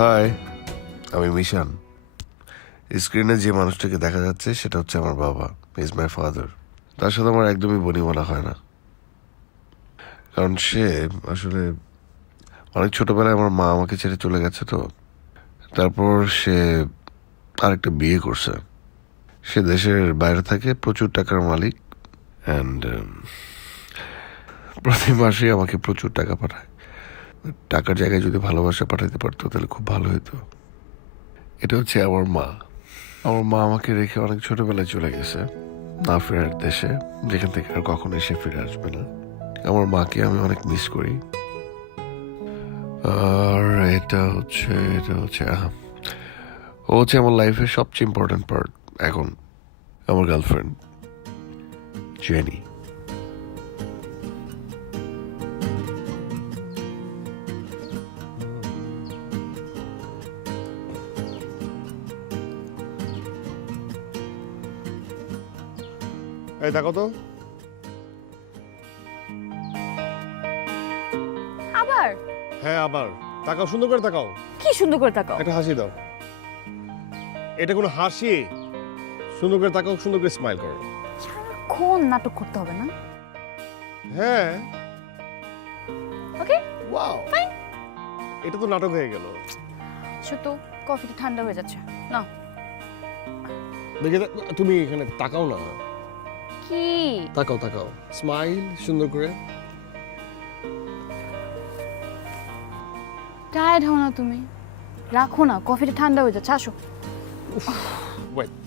High, আমি মিশান। স্ক্রিনে যে মানুষটাকে দেখা যাচ্ছে সেটা হচ্ছে আমার বাবা, ইজ মাই ফাদার। তার সাথে আমার একদমই বনিবনা হয় না, কারণ সে আসলে অনেক ছোটবেলায় আমার মা আমাকে ছেড়ে চলে গেছে। তো তারপর সে আরেকটা বিয়ে করছে। সে দেশের বাইরে থাকে, প্রচুর টাকার মালিক, অ্যান্ড প্রতি মাসে আমাকে প্রচুর টাকা পাঠায়। টাকার জায়গায় যদি ভালোবাসা পাঠাতে পারতো তাহলে খুব ভালো হতো। এটা হচ্ছে আমার মা। আমার মা আমাকে রেখে অনেক ছোটবেলায় চলে গেছে না ফেরার দেশে, যেখান থেকে আর কখনো এসে ফিরে আসবে না। আমার মাকে আমি অনেক মিস করি। আর ও হচ্ছে আমার লাইফের সবচেয়ে ইম্পর্টেন্ট পার্ট এখন, আমার গার্লফ্রেন্ড জেনি। এই দেখো তো, আবার হ্যাঁ আবার তাকাও, সুন্দর করে তাকাও, কি সুন্দর করে তাকাও। একটা হাসি দাও। এটা কোনো হাসি? সুন্দর করে তাকাও, সুন্দর করে স্মাইল করো। সারাক্ষণ নাটক করতে হবে না। হ্যাঁ, ওকে ওয়াও, ফাইন। এটা তো নাটক হয়ে গেল। ছোট কফিটা ঠান্ডা হয়ে যাচ্ছে না। দেখে তুমি এখানে তাকাও না, কি তাকাও তাকাও, স্মাইল সুন্দর করে। টায়ার্ড হও না তুমি, রাখো না, কফিটা ঠান্ডা হয়ে যাচ্ছে। আসো। ওয়েট,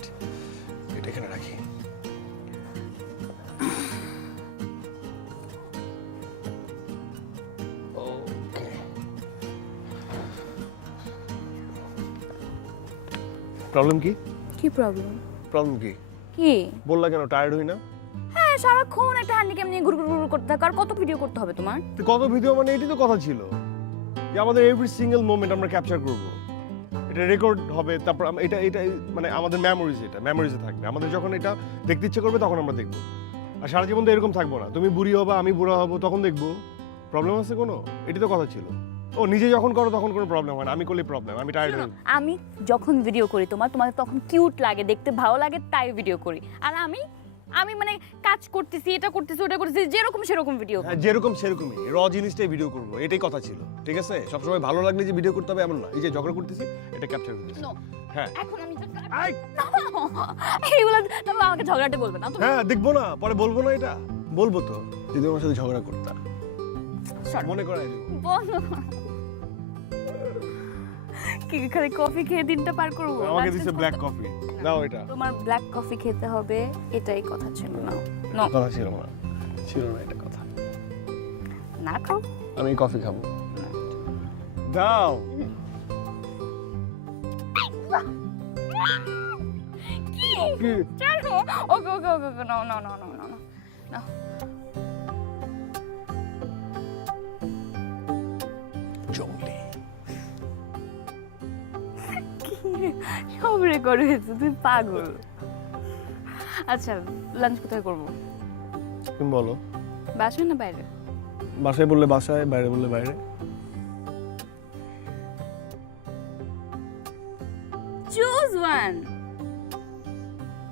এটা এখানে রাখি। ওকে, প্রবলেম কি? কি প্রবলেম? প্রবলেম কি কি বললা কেন? টায়ার্ড হই না? হ্যাঁ, সারাক্ষণ একটা হ্যান্ডিক্যাম নিয়ে ঘুর ঘুর ঘুর করতে থাকো। আর কত ভিডিও করতে হবে তোমার? তো কত ভিডিও, মানে এটি তো কথা ছিল যে আমাদের এভরি সিঙ্গেল মোমেন্ট আমরা ক্যাপচার করব, এটা রেকর্ড হবে, তারপর এটা এটা মানে আমাদের মেমোরিজে থাকবে। আমাদের যখন এটা দেখতে ইচ্ছে করবে তখন আমরা দেখবো। আর সারা জীবন তো এরকম থাকবো না, তুমি বুড়ি হবা, আমি বুড়া হবো, তখন দেখবো। প্রবলেম আছে কোনো? এটি তো কথা ছিল। ও নিজে যখন করো তখন কোনো প্রবলেম হয় না, আমি করলে প্রবলেম। আমি টায়ার্ড হই। আমি যখন ভিডিও করি তোমাদের তখন কিউট লাগে, দেখতে ভালো লাগে, তাই ভিডিও করি। আর আমি মানে কাজ করতেছি, এটা করতেছি, ওটা করতেছি, যেরকম সেরকম ভিডিও। হ্যাঁ, যেরকম সেরকমই র জিনিসটাই ভিডিও করবো, এটাই কথা ছিল। ঠিক আছে, সবসময় ভালো লাগলে যে ভিডিও করতে হবে এমন না। এই যে ঝগড়া করতেছি, এটা ক্যাপচার করতেছি। হ্যাঁ, এখন আমি আই! এইগুলো তুমি আমাকে ঝগড়াতে বলবে না। হ্যাঁ দেখবো না, পরে বলবো না, এটা বলবো তো যদি আমার সাথে ঝগড়া করতা। মনে করাই দিবো। কি খালি কফি খেয়ে দিনটা পার করবো? আমাকে দিছে ব্ল্যাক কফি, নাও এটা। তোমার ব্ল্যাক কফি খেতে হবে, এটাই কথা ছিল না। নো, কথা ছিল না, ছিল না এটা কথা। না খাও। আমি কফি খাবো, দাও। কি? চলো, okay okay okay okay, no no no no no no. জঙ্গলি সব রেকর্ড হয়েছে, তুই পাগল। আচ্ছা, লাঞ্চ কোথায় করবো? তুমি বলো। বাসায় না বাইরে? বাসায় বললে বাসায়, বাইরে বললে বাইরে। Choose one.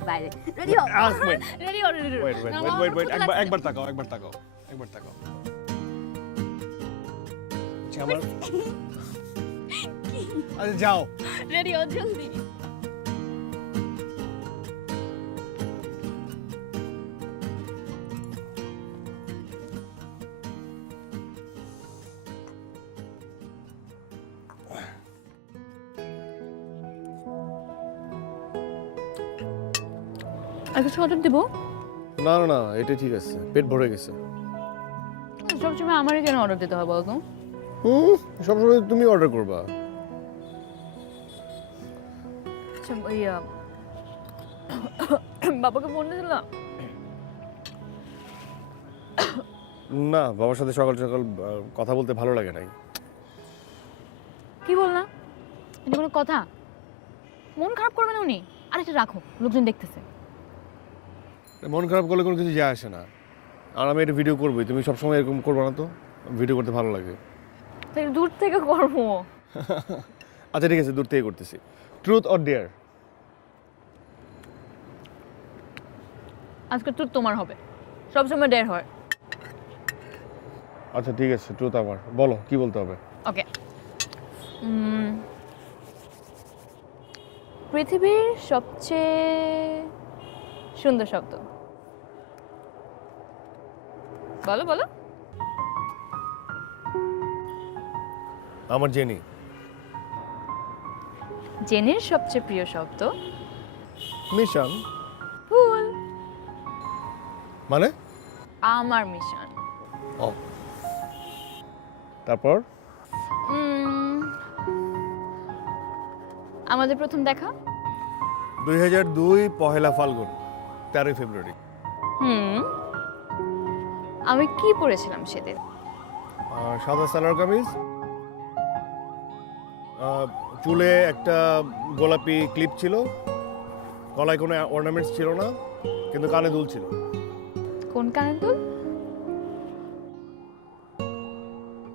বাইরে। রেডি হও, Wait. রেডি হও, রেডি হও। Wait wait wait wait wait, একবার তাকাও, একবার তাকাও, একবার তাকাও। আচ্ছা, আমার আচ্ছা যাও। রেডি হও, জলদি। আর কিছু অর্ডার দেবো? না না না, এটা ঠিক আছে, পেট ভরে গেছে। সবসময় আমারই কেন অর্ডার দিতে হয় বলো তো? সবসময় তুমি অর্ডার করবা। আচ্ছা, বাবাকে ফোন দিয়েছিলাম? না, বাবার সাথে সকাল সকাল কথা বলতে ভালো লাগে নাই। কি বললা? এটা কোনো কথা? মন খারাপ করবে না উনি? আর এটা রাখো, লোকজন দেখতেছে। মন খারাপ করলে কোনো কিছু যায় আসে না। আর আমি এটা ভিডিও করবোই, তুমি সবসময় এরকম করবে না তো। ভিডিও করতে ভালো লাগে। তাই দূর থেকে করবো। আচ্ছা ঠিক আছে, দূর থেকে করতেছি। Truth or dare? আজকে ট্রুথ তোমার হবে, সবসময় ডেয়ার হয়। আচ্ছা ঠিক আছে, ট্রুথ আমার। বলো কি বলতে হবে। ওকে, পৃথিবীর সবচেয়ে সুন্দর শব্দ বলো বলো। আমার জেনি। জেনির সবচেয়ে প্রিয় শব্দ মিশন। ভুল। মানে? আমার মিশন। ও, তারপর? আমাদের প্রথম দেখা 2002 পহেলা ফাল্গুন, 13 ফেব্রুয়ারি। আমি কি পড়েছিলাম সেদিন? সাদা সালোয়ার কামিজ, চুলে একটা গোলাপি ক্লিপ ছিল, গলায় কোনো অর্নামেন্টস ছিল না, কিন্তু কানে দুল ছিল। কোন কানের দুল?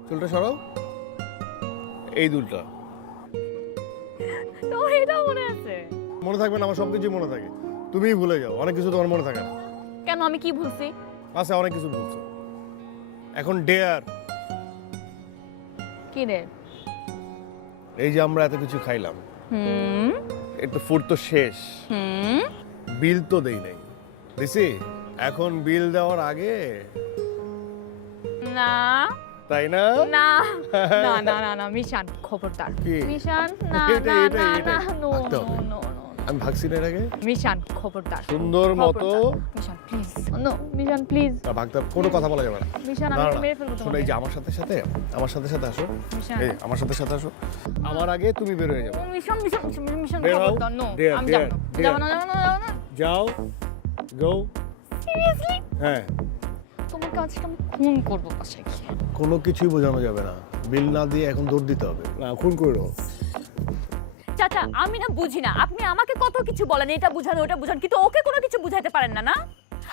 চুলটা সরাও, এই দুলটা। তোর এটাও মনে আছে? মনে থাকবে না? আমার সবকিছু মনে থাকে, তুমিই ভুলে যাও। অনেক কিছু তোমার মনে থাকে না। কেন, আমি কি ভুলছি? আচ্ছা, অনেক কিছু ভুলছো। এখন ডেয়ার। কি রে? এই যে আমরা এত কিছু খাইলাম, একটু ফুড তো শেষ, বিল তো দেই নাই। দিছি? এখন বিল দেওয়ার আগে, না তাই না? না না না না না মিশান, খবরদার। কি? মিশান, না এটাই, না এটাই, না এটাই। না, নো ভাগতে নো হবে। No no. আমি ভাগছি না এর আগে। মিশান, খবরদার। সুন্দর মতো Mishan please, no Mishan please. ভাগতে, কোনো কথা বলা যাবে না। মিশান, না, আমি না, মেরে ফেলবো শোনো, তোমাকে। এই যে আমার সাথে আসো। মিশান। এই আমার সাথে আসো। আমার আগে তুমি বের হয়ে যাবে। মিশন মিশন মিশন, বের হও। খবরদার, নো। Dare, আমি dare, যাব না, dare. যাব না, যাব না। যাও, গো। সিরিয়াসলি? হ্যাঁ, তোমাকে আজকে আমি খুন করবো বাসায় গিয়ে। কোনো কিছুই বোঝানো যাবে না। বিল না দিয়ে এখন দৌড় দিতে হবে। না, খুন করো। চাচা, আমি না বুঝি না, আপনি আমাকে কত কিছু বলেন, এটা বুঝান ওটা বুঝান, কিন্তু ওকে কোনো কিছু বুঝাইতে পারেন না। না,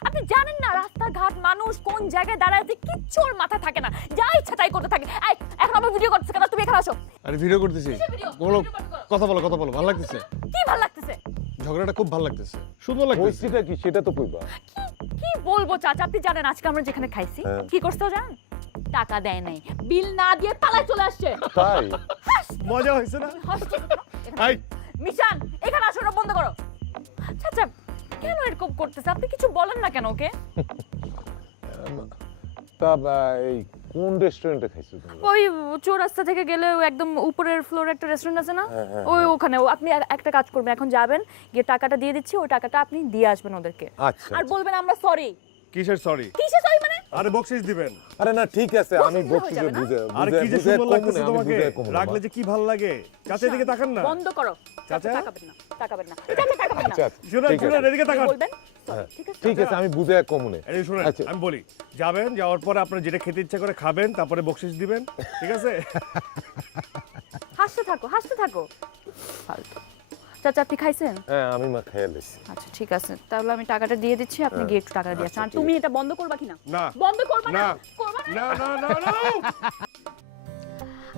আপনি জানেন না রাস্তাঘাট মানুষ কোন জায়গায় দাঁড়ায় আছে, কিচ্ছু ওর মাথা থাকে না, যা ইচ্ছা তাই করতে থাকে। এই, এখন আমার ভিডিও করতেছে কেন? তুমি এখানে আসো। আরে ভিডিও করতেছি। ভিডিও? বলো, ভিডিও বন্ধ করো। কথা বলো, ভালো লাগতেছে। কি ভালো লাগতেছে? ঝগড়াটা খুব ভালো লাগতেছে, সুন্দর লাগতেছে। পরিস্থিতিটা কি সেটা তো কইবা। কি বলবো চাচা, আপনি জানেন আজকে আমরা যেখানে খাইছি কি করছো জানেন? টাকা দেয় নাই, বিল না দিয়ে পালায় চলে আসছে। তাই? মজা হয়েছে না? হাসছে কেন? এই, মিশান, এখানে আসো, ওটা বন্ধ করো। চাচা কেন এরকম করতেছে? আপনি কিছু বলেন না কেন ওকে? তা এই কোন রেস্টুরেন্টে খাইছো তুমি? ওই চৌরাস্তা থেকে গেলে ওই একদম উপরের ফ্লোরে একটা রেস্টুরেন্ট আছে না, ওই ওখানে। আপনি একটা কাজ করবেন, এখন যাবেন, গিয়ে টাকাটা দিয়ে দিচ্ছি, ওই টাকাটা আপনি দিয়ে আসবেন ওদেরকে। আচ্ছা। আর বলবেন আমরা সরি। কিসের সরি? কিসে সরি মানে? আরে বকশিস দিবেন। আরে না ঠিক আছে, আমি বকশিস বকশিসে হয়ে যাবে না? বুঝে আরে কি যে সুন্দর লাগতেছে তোমাকে, রাখলে রাখলে যে কি ভালো লাগে। চাচা এদিকে তাকান না। বন্ধ করো। চাচা? তাকাবেন না, তাকাবেন না, চাচা তাকাবেন না। আচ্ছা শুনুন, ঠিক আছে। এদিকে তাকান। বলবেন sorry, ঠিক আছে? ঠিক আছে, আমি বুঝে কমনে। এই শুনুন, আচ্ছা। আমি বলি, যাবেন, যাওয়ার পরে আপনার যেটা খেতে ইচ্ছা করে খাবেন, তারপরে বকশিস দিবেন, ঠিক আছে? হাসতে থাকো, হাসতে থাকো। ফালতু। চাচা আপনি খাইছেন? হ্যাঁ, আমি মা খেয়ে লেছি। আচ্ছা ঠিক আছে, তাহলে আমি টাকাটা দিয়ে দিচ্ছি, আপনি গিয়ে একটু টাকা দিয়ে আসুন। আর আচ্ছা, তুমি এটা বন্ধ করবা কিনা? না। বন্ধ করবা না? না। করবা না? না না না না।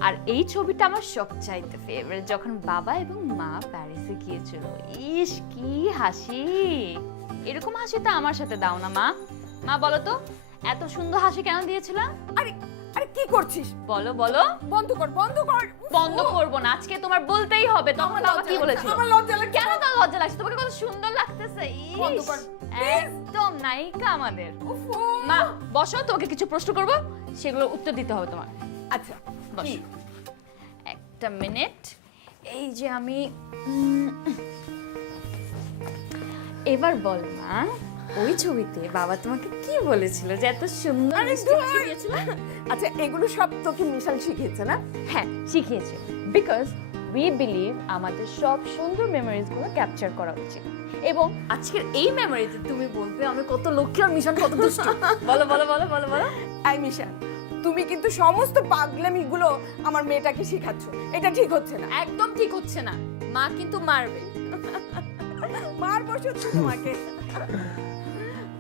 আর এই ছবিটা আমার সবচাইতে ফেভারিট, যখন বাবা এবং মা প্যারিসে গিয়েছিল। ইস কি হাসি! এরকম হাসি তো আমার সাথে দাও না মা। মা বলো তো, এত সুন্দর হাসি কেন দিয়েছিল? আরে আরে কি করছিস? বলো বলো। বন্ধ কর, বন্ধ কর। বন্ধ করবো না, আজকে তোমার বলতেই হবে। তখন বাবা কি বলেছিল? আমার লজ্জা লাগছে। কেন তার লজ্জা লাগছে? তোমাকে কত সুন্দর লাগতেছে। বন্ধ ইস, কর, একদম নায়িকা আমাদের। উফু। মা বসো, তোমাকে কিছু প্রশ্ন করব, সেগুলোর উত্তর দিতে হবে তোমার। আচ্ছা, বসো একটা মিনিট। এই যে আমি এবার বল মা, ওই ছবিতে বাবা তোমাকে কি বলেছিল যে এত সুন্দর মিষ্টি হাসি দিয়েছিল? আচ্ছা এগুলো সব তোকে মিশাল শিখিয়েছে না? হ্যাঁ শিখিয়েছে, বিকজ উই বিলিভ আমাদের সব সুন্দর মেমোরিজ গুলো ক্যাপচার করা উচিত। এবং আজকের এই মেমোরিতে তুমি বলবে আমি কত লক্ষ্মী আর মিশন কত দুষ্ট। বলো বলো বলো বলো বলো। আই মিশাল, তুমি কিন্তু সমস্ত পাগলামিগুলো আমার মেয়েটাকে শেখাচ্ছ, এটা ঠিক হচ্ছে না। একদম ঠিক হচ্ছে না, মা কিন্তু মারবে। মার বসাচ্ছে তোমাকে।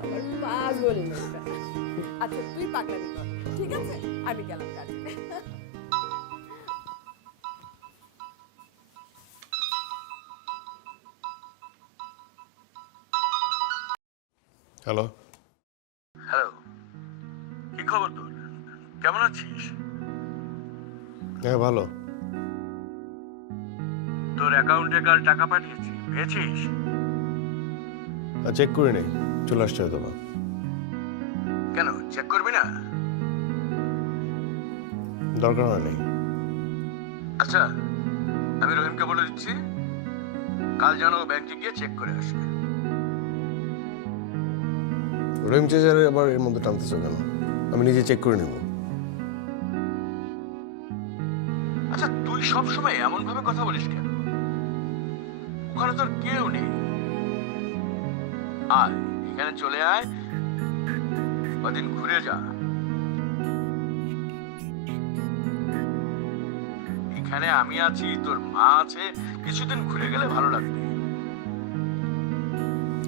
আমার পাগল মেয়েটা। আচ্ছা তুই পাগলামি কর, ঠিক আছে? আমি গেলাম কাজে। হ্যালো। হ্যালো, কি খবর তোর? কেমন আছিস? হ্যাঁ ভালো। তোর অ্যাকাউন্টে কাল টাকা পাঠিয়েছি, পেয়েছিস? চেক করে নেই, চলে আসছে হয়তো বা। কেন চেক করবি না? দরকার হয় নাই। আচ্ছা, আমি রহিমকে বলে দিচ্ছি কাল যেন ব্যাংকে গিয়ে চেক করে আসবে। রহিম চেজারে আবার এর মধ্যে টানতেছো কেন? আমি নিজে চেক করে নেব। আচ্ছা, তুই সব সময় এমন ভাবে কথা বলিস কেন? ওখানে তোর কেউ নেই। আয় এখানে চলে আয়, কদিন ঘুরে যা। এখানে আমি আছি, তোর মা আছে, কিছুদিন ঘুরে গেলে ভালো লাগবে।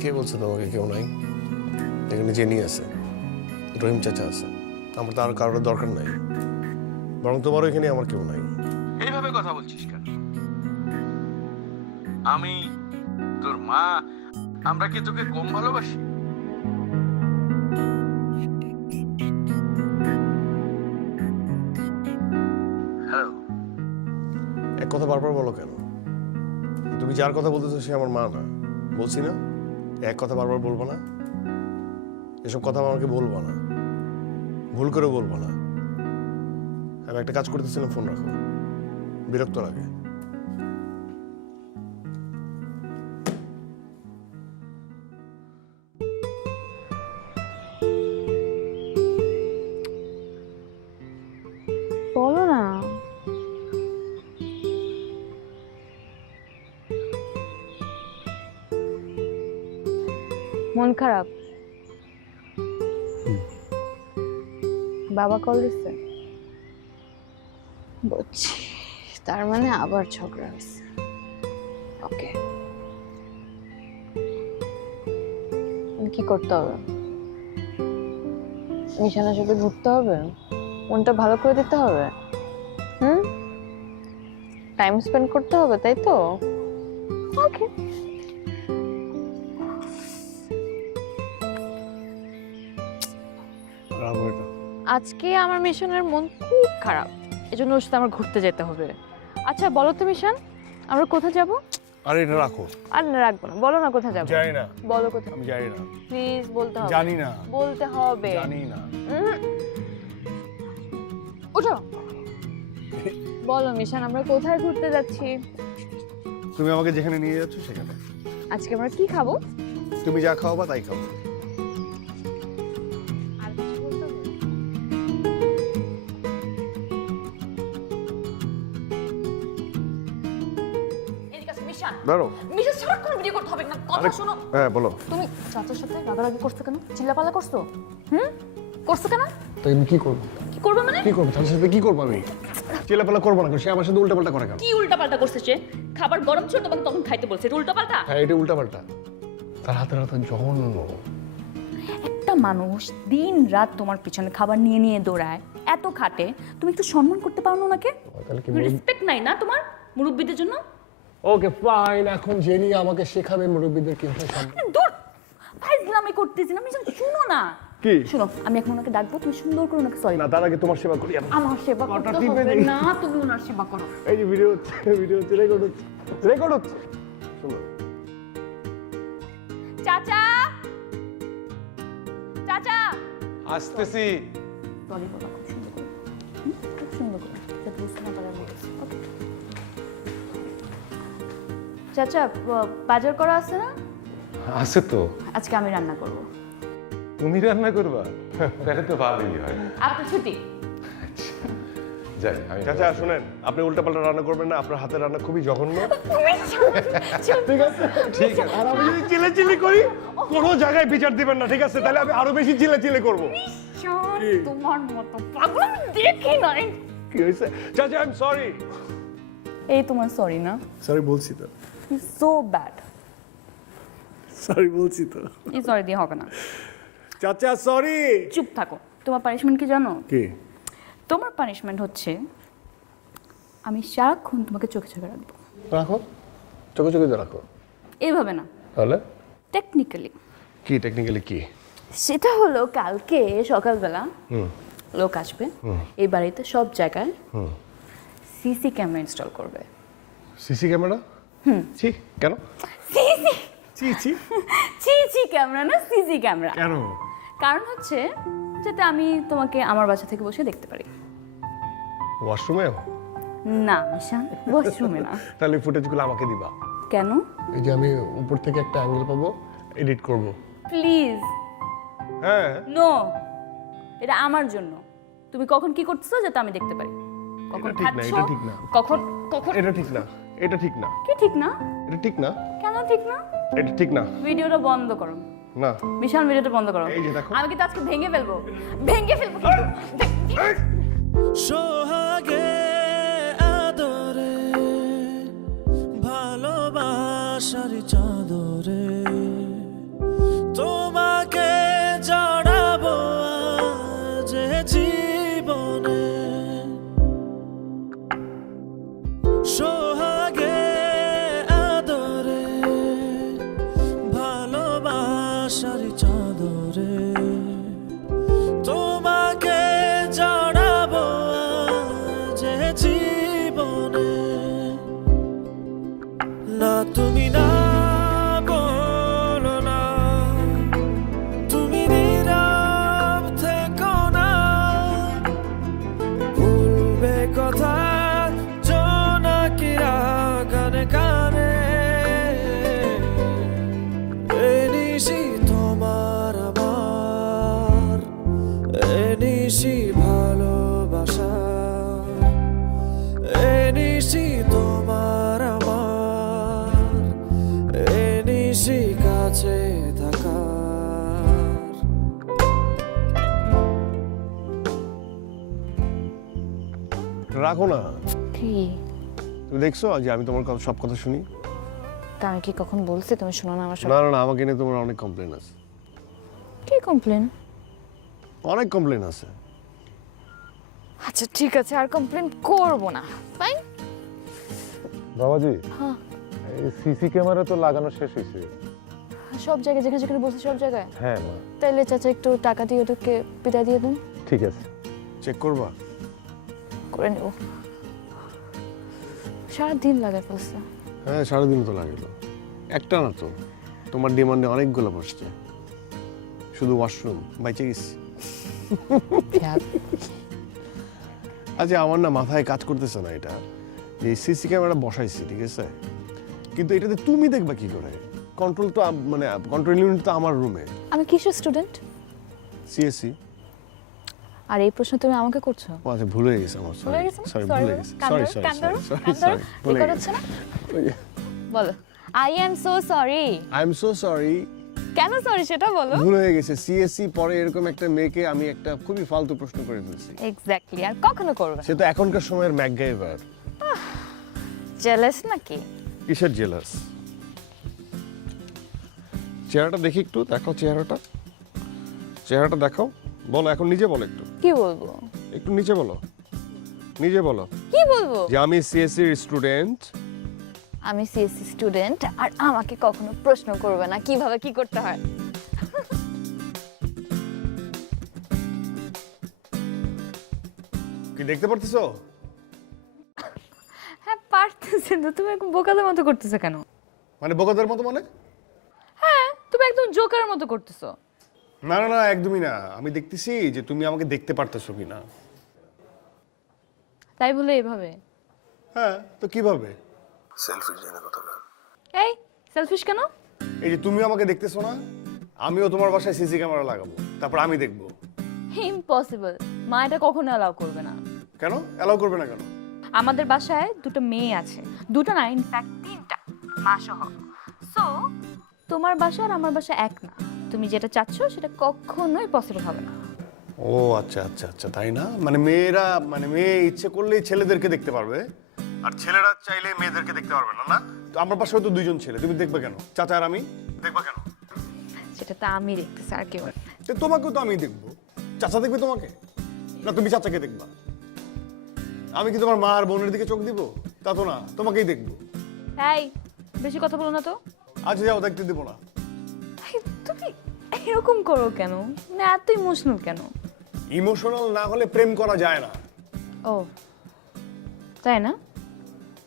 কে বলছে তোমাকে কেউ নাই? এখানে জেনি আছে, রহিম চাচা আছে, আমার তো আর কারোর দরকার নাই। বরং তোমারও এখানে আমার কেউ নাই। এইভাবে কথা বলছিস কেন? আমি, তোর মা, আমরা কি তোকে কম ভালোবাসি? হ্যালো, এক কথা বারবার বলো কেন? তুমি যার কথা বলতেছো সে আমার মা না, বলছি না? এক কথা বারবার বলবো না, এসব কথা আমাকে বলবো না, ভুল করে বলবো না। আমি একটা কাজ করতেছিলাম, ফোন রাখো, বিরক্ত লাগে। বলো না। মন খারাপ? বাবা কল দিচ্ছে? বুঝছি, তার মানে আবার ঝগড়া হয়েছে। ওকে, কি করতে হবে? মিশানোর সাথে ঘুরতে হবে, মনটা ভালো করে দিতে হবে, টাইম স্পেন্ড করতে হবে, তাই তো? ওকে। আজকে আমার মিশনের মন খুব খারাপ, এজন্য ওর সাথে আমার ঘুরতে যেতে হবে। আচ্ছা বলো তো মিশন, আমরা কোথায় যাব? আরে এটা রাখো। আর না রাখবো না, বলো না কোথায় যাবো। জানি না। বলো কোথায়। আমি জানি না। প্লিজ বলতে হবে। জানি না। বলতে হবে। জানি না। ওঠো। বলো মিশন, আমরা কোথায় ঘুরতে যাচ্ছি? তুমি আমাকে যেখানে নিয়ে যাচ্ছ সেখানে। আজকে আমরা কি খাবো? তুমি যা খাও বা তাই খাও। আর কিছু বলতে হবে? এদিকে আসো, মিশন। ধরো। মিশন সারাক্ষণ ভিডিও করতে হবে না, কথা শোনো। হ্যাঁ বলো। তুমি চাচার সাথে রাগারাগি করছো কেন? চিল্লাপাল্লা করছো? করছো কেন? তাই আমি কি করবো? কি করবে মানে? কি করবো? তার সাথে কি করবো আমি? চিল্লাপাল্লা করবো না, সে আমার সাথে উল্টাপাল্টা করে কেন? কি উল্টাপাল্টা করছে সে? খাবার গরম ছিল তোমাকে তখন খাইতে বলছে, এটা উল্টাপাল্টা? হ্যাঁ এটা উল্টাপাল্টা। তার হাতের হাতে জঘন্য। একটা মানুষ দিন রাত তোমার পিছনে খাবার নিয়ে নিয়ে দৌড়ায়, এত খাটে, তুমি একটু সম্মান করতে পারো না ওনাকে? তাহলে কি রেসপেক্ট নাই না তোমার মুরব্বিদের জন্য? ওকে ফাইন, এখন জেনি আমাকে শেখাবে মুরব্বিদের কিভাবে দূর ফাইজলামি করতেছি না মিশন, শুনো না। কি? শুনো, আমি এখন ওনাকে ডাকবো, তুমি সুন্দর করে ওনাকে সরি। না তার আগে তোমার সেবা করি আমি। আমার সেবা করতে টিপে হবে নেই। না, তুমি ওনার সেবা করো। এই যে ভিডিও হচ্ছে, রেকর্ড হচ্ছে, রেকর্ড হচ্ছে। শুনো। চাচা, চাচা। আসতেছি। সরি বলো খুব সুন্দর করে, খুব সুন্দর করে, যাতে বুঝতে না পারে আমি বলছি। Okay. চাচা, বাজার করা আছে না? আছে তো। আজকে আমি রান্না করব। তুমি রান্না করবা? তাহলে তো ভালোই হয়। আপনার ছুটি। যাই আমি চাচা শুনেন, আপনি উল্টাপাল্টা রান্না করবেন না, আপনার হাতের রান্না খুবই জঘন্য। ঠিক আছে, ঠিক আছে। আর আমি যদি চিল্লাচিল্লি করি, কোনো জায়গায় বিচার দিবেন না, ঠিক আছে? তাহলে আমি আরো বেশি চিল্লাচিল্লি করব। তোমার মতো পাগল আমি দেখি নাই। কি হয়েছে? চাচা আই এম সরি। এই তোমার সরি না? সরি বলছি তো। So bad. সরি বলছি তো। এই সরি দিয়ে হবে না। চাচা সরি। চুপ থাকো। তোমার পানিশমেন্ট কি জানো? কি? তোমার পানিশমেন্ট হচ্ছে আমি সারাক্ষণ তোমাকে চোখে চোখে রাখবো। রাখো, চোখে চোখে রাখো। এইভাবে না, তাহলে টেকনিক্যালি। কি টেকনিক্যালি কি? সেটা হলো কালকে সকালবেলা লোক আসবে এই বাড়িতে সব জায়গায় সিসি ক্যামেরা ইনস্টল করবে। CC camera? ছি, কেন? সিসি ছি ছি, সিসি ক্যামেরা না, সিসি ক্যামেরা। কেন? কারণ হচ্ছে যাতে আমি তোমাকে আমার বাসা থেকে বসে দেখতে পারি। ওয়াশরুমে? না মিশান, ওয়াশরুমে না। তাহলে ফুটেজগুলো আমাকে দিবা। কেন? এই যে আমি উপর থেকে একটা অ্যাঙ্গেল পাবো, এডিট করব। প্লিজ হ্যাঁ, নো, এটা আমার জন্য। তুমি কখন কি করতেছো যাতে আমি দেখতে পারি, কখন এটা ঠিক না, খাচ্ছো, এটা ঠিক না। কখন কখন এটা ঠিক না, এটা ঠিক না, কি ঠিক না? এটা ঠিক না, কেন ঠিক না? এটা ঠিক না। ভিডিওটা বন্ধ করো না, বিশাল, ভিডিওটা বন্ধ করো। এই যে দেখো। আমি কিন্তু আজকে ভেঙে ফেলবো, ভেঙে ফেলবো কিন্তু। সোহাগে আদরে ভালোবাসার চাদরে তোমাকে জড়াবো আজ জীবনে। সোহাগে আদরে ভালোবাসার চাদরে তোমাকে জড়াবো আজ জীবনে। না তুমি না বলো না, তুমি নীরব থেকো না, ভুলবে কথা জোনাকিরা গানে গানে। এই নিশি তোমার আমার, এই নিশি ভালোবাসা, এই নিশি তোমার আমার, এই নিশি কাছে থাকার। রাখো না। কি? তুমি দেখছো যে আমি তোমার সব কথা শুনি? তা আমি কি কখন বলছি তুমি শোনো না আমার সব? না না না, আমাকে নিয়ে তোমার অনেক কমপ্লেন আছে, কি কমপ্লেন? অনেক কমপ্লেন আছে। আচ্ছা ঠিক আছে, আর কমপ্লেন করব না, ফাইন। বাবাজি, হ্যাঁ। এই সিসি ক্যামেরা তো লাগানো শেষ হয়েছে। সব জায়গায় যেখানে যেখানে বলছি সব জায়গায়। হ্যাঁ মা, তাইলে চাচা একটু টাকা দিয়ে ওদেরকে বিদায় দিয়ে দিন। ঠিক আছে। চেক করবা? করে নেব। সারাদিন লাগে ফেলছে। হ্যাঁ, সারাদিন তো লাগলো। একটা না তো, তোমার ডিমান্ডে অনেকগুলো বসছে। শুধু ওয়াশরুম বাইচে গেছি। আচ্ছা, আমার না মাথায় কাজ করতেছে না এটা, যে সিসি ক্যামেরা বসাইছি ঠিক আছে, কিন্তু এটাতে তুমি দেখবা কি করে? কন্ট্রোল তো মানে কন্ট্রোল ইউনিট তো আমার রুমে। আমি কিসের স্টুডেন্ট? সিএসসি। আর এই প্রশ্ন তুমি আমাকে করছো? ও আচ্ছা, ভুলে গেছি আমার, ভুলে গেছো? সরি ভুলে গেছি, সরি সরি সরি ভুলে রেকর্ড গেছি। হচ্ছে না? বলো, I am so sorry. I am so sorry. কেন সরি সেটা বলো। ভুল হয়ে গেছে। সিএসসি পরে এরকম একটা মেয়েকে আমি একটা খুবই ফালতু প্রশ্ন করে ফেলছি। এক্স্যাক্টলি, আর কখনো করবে সে তো এখনকার সময়ের ম্যাকগাইভার। জেলাস নাকি? কিসের জেলাস? চেহারাটা দেখি একটু, দেখো চেহারাটা, চেহারাটা দেখো, বলো এখন, নিজে বলো একটু, কি বলবো? একটু নিচে বলো, নিজে বলো কি বলবো? যে আমি সিএসসি এর স্টুডেন্ট। আমি সিএসসি স্টুডেন্ট, আর আমাকে কখনো প্রশ্ন করবে না কিভাবে কি করতে হয়। কি দেখতে পারতেছো? হ্যাঁ পারতেছে তো, তুমি একদম বোকাদের মতো করতেছো কেন? মানে বোকাদের মতো মানে? হ্যাঁ, তুমি একদম জোকারের মতো করতেছো। না না না, একদমই না। আমি দেখতেছি যে তুমি আমাকে দেখতে পারতেছো কিনা। তাই বলে এভাবে? হ্যাঁ, তো কিভাবে? এই সেলফিশ কেন? এই যে তুমি আমাকে দেখতেছো না, আমিও তোমার বাসায় সিসি ক্যামেরা লাগাবো, তারপর আমি দেখবো। ইম্পসিবল, মা এটা কখনো অ্যালাউ করবে না। কেন অ্যালাউ করবে না কেন? আমাদের বাসায় দুটো মেয়ে আছে, দুটো না ইনফ্যাক্ট তিনটা, মা সহ। সো তোমার বাসা আর আমার বাসা এক না, তুমি যেটা চাচ্ছ সেটা কখনোই পসিবল হবে না। ও আচ্ছা আচ্ছা আচ্ছা, তাই না? মানে মেয়েরা, মানে মেয়ে ইচ্ছে করলেই ছেলেদেরকে দেখতে পারবে, আর ছেলেরা চাইলে মেয়েদেরকে দেখতে পারবে না, না? তো আমার বাসায় তো দুইজন ছেলে, তুমি দেখবে কেন? চাচা আর আমি দেখবা কেন? সেটা তো আমি দেখতেছি, আর কেউ না। তো তোমাকেও তো আমি দেখবো। চাচা দেখবে তোমাকে, না তুমি চাচাকে দেখবা? আমি কি তোমার মা আর বোনের দিকে চোখ দিব? তা তো না, তোমাকেই দেখবো। এই বেশি কথা বলো না তো। আচ্ছা যাও, দেখতে দেবো না। এই, তুমি এরকম করো কেন, মানে এত ইমোশনাল কেন? ইমোশনাল না হলে প্রেম করা যায় না। ও তাই না,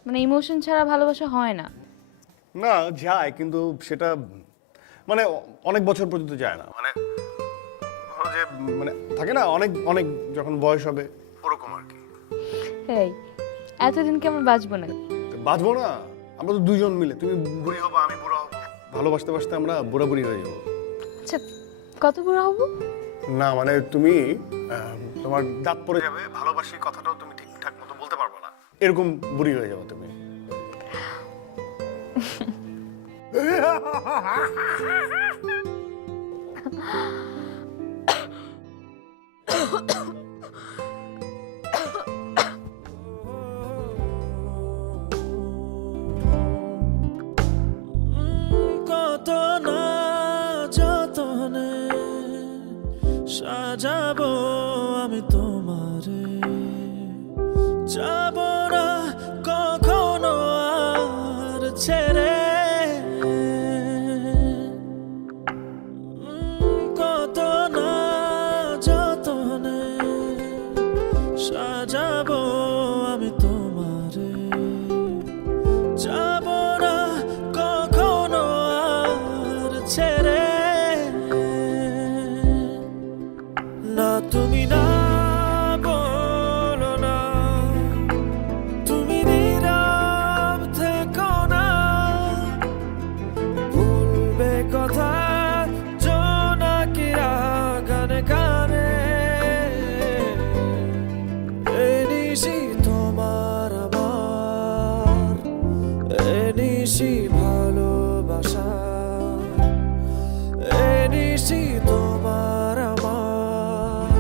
মানে ইমোশন ছাড়া ভালোবাসা হয় না? না, যায়, কিন্তু সেটা মানে অনেক বছর পর্যন্ত যায় না। মানে ধরো যে মানে থাকে না, অনেক অনেক যখন বয়স হবে ওরকম আর কি। এই এতদিন কি আমরা বাঁচবো না? বাঁচবো না, আমরা তো দুজন মিলে, তুমি বুড়ি হবো আমি বুড়া হবো, ভালোবাসতে বাসতে আমরা বুড়া বুড়ি হয়ে যাবো। আচ্ছা কত বুড়া হবো? না মানে তুমি তোমার দাঁত পড়ে যাবে, ভালোবাসি কথাটাও তুমি ঠিকঠাক মতো বলতে পারবে না, এরকম বুড়ি হয়ে যাবে তুমি। কত না যতনে সাজাবো আমি তোমারে, যাব না কখনো আর ছেড়ে। কত না যতনে সাজাবো আমি তোমারে, যাব না কখনো আর ছেড়ে। না তুমি না বলো না, তুমি নীরব থেকো না, বলবে কথা জোনাকিরা গানে গানে। এই নিশি তোমার আমার, এই নিশি ভালোবাসা, এই নিশি তোমার আমার,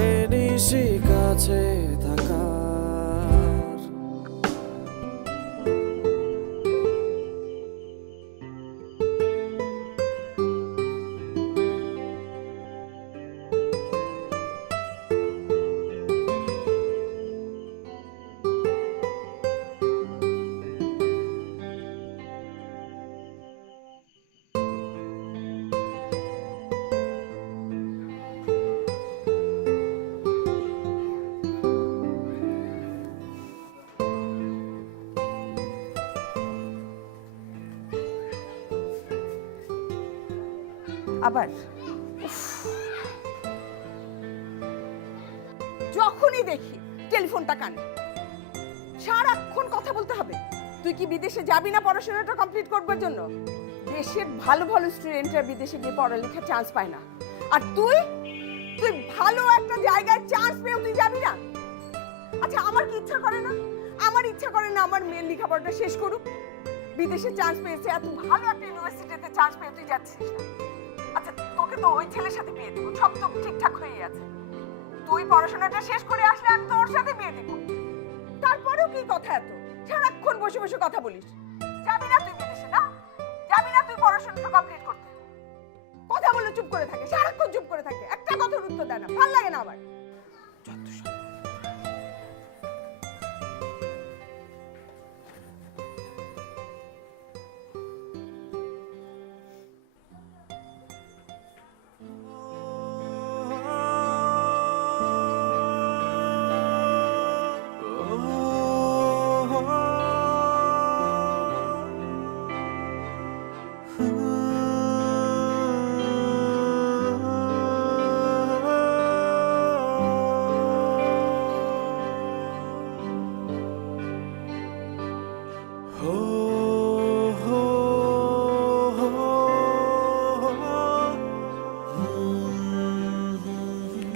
এই নিশি কাছে থাকার। আবার যখনই দেখি টেলিফোনটা কানে, সারাক্ষণ কথা বলতে হবে। তুই কি বিদেশে যাবি না পড়াশোনাটা কমপ্লিট করবার জন্য? দেশের ভালো ভালো স্টুডেন্টরা বিদেশে গিয়ে পড়ালেখার চান্স পায় না, আর তুই তুই ভালো একটা জায়গায় চান্স পেয়েও তুই যাবি না। আচ্ছা আমার কি ইচ্ছা করে না, আমার ইচ্ছা করে না আমার মেয়ের লেখাপড়াটা শেষ করুক, বিদেশে চান্স পেয়েছে, এত ভালো একটা ইউনিভার্সিটিতে চান্স পেয়ে তুই যাচ্ছিস না। আচ্ছা তোকে তো ওই ছেলের সাথে বিয়ে দিব, সব তো ঠিকঠাক হয়ে আছে, তুই পড়াশোনাটা শেষ করে আসলে আমি তোর সাথে বিয়ে দিব। তারপরেও কি কথা এত, সারাক্ষণ বসে বসে কথা বলিস? যাবি না তুই বিদেশে? না যাবি না তুই পড়াশোনাটা কমপ্লিট করতে? কথা বলে চুপ করে থাকে, সারাক্ষণ চুপ করে থাকে, একটা কথার উত্তর দেয় না, ভালো লাগে না আমার।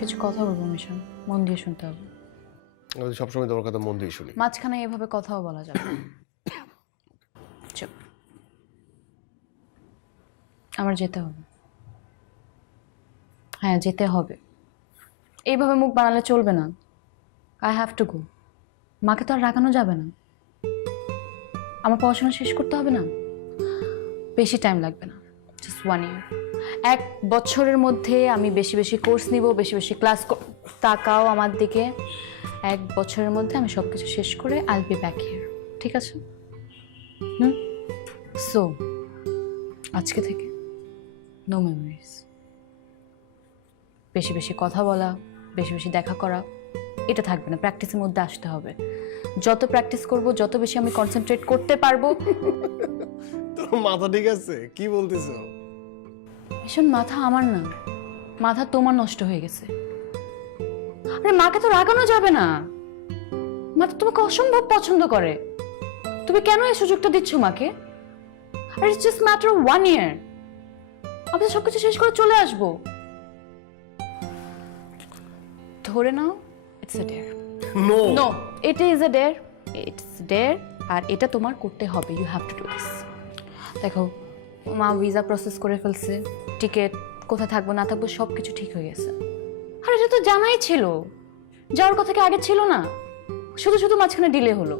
কিছু কথা বলবো মিশন, মন দিয়ে শুনতে হবে। আমি সবসময় তোমার কথা মন দিয়ে শুনি। মাঝখানে এভাবে কথাও বলা যাবে না। চুপ। আমার যেতে হবে। হ্যাঁ যেতে হবে, এইভাবে মুখ বানালে চলবে না। I have to go. মাকে তো আর রাগানো যাবে না। আমার পড়াশোনা শেষ করতে হবে না, বেশি টাইম লাগবে না, জাস্ট 1 year। 1 বছরের মধ্যে আমি বেশি বেশি কোর্স নিব, বেশি বেশি ক্লাস। তাকাও আমার দিকে, 1 বছরের মধ্যে আমি সব কিছু শেষ করে I will be back here, ঠিক আছে? সো আজকে থেকে নো মেমোরিজ। বেশি বেশি কথা বলা, বেশি বেশি দেখা করা, এটা থাকবে না, প্র্যাকটিসের মধ্যে আসতে হবে। যত প্র্যাকটিস করব, যত বেশি আমি কনসেন্ট্রেট করতে পারবো। তোর মাথা ঠিক আছে? কি বলতেছো? ভীষণ মাথা আমার না, মাথা তোমার নষ্ট হয়ে গেছে। আরে মাকে তো রাগানো যাবে না, মা তো তোমাকে অসম্ভব পছন্দ করে। তুমি কেন এই সুযোগটা দিচ্ছ মাকে? আর it's just matter of 1 year, আমি সবকিছু শেষ করে চলে আসবো। ধরে নাও it's a dare. No no, it is a dare, it's dare, আর এটা তোমার করতে হবে। You have to do this. দেখো, মা ভিসা প্রসেস করে ফেলছে, টিকিট, কোথায় থাকবো না থাকবো সব কিছু ঠিক হয়ে গেছে। আর এটা তো জানাই ছিল, যাওয়ার কথা কি আগে ছিল না? শুধু শুধু মাঝখানে ডিলে হলো,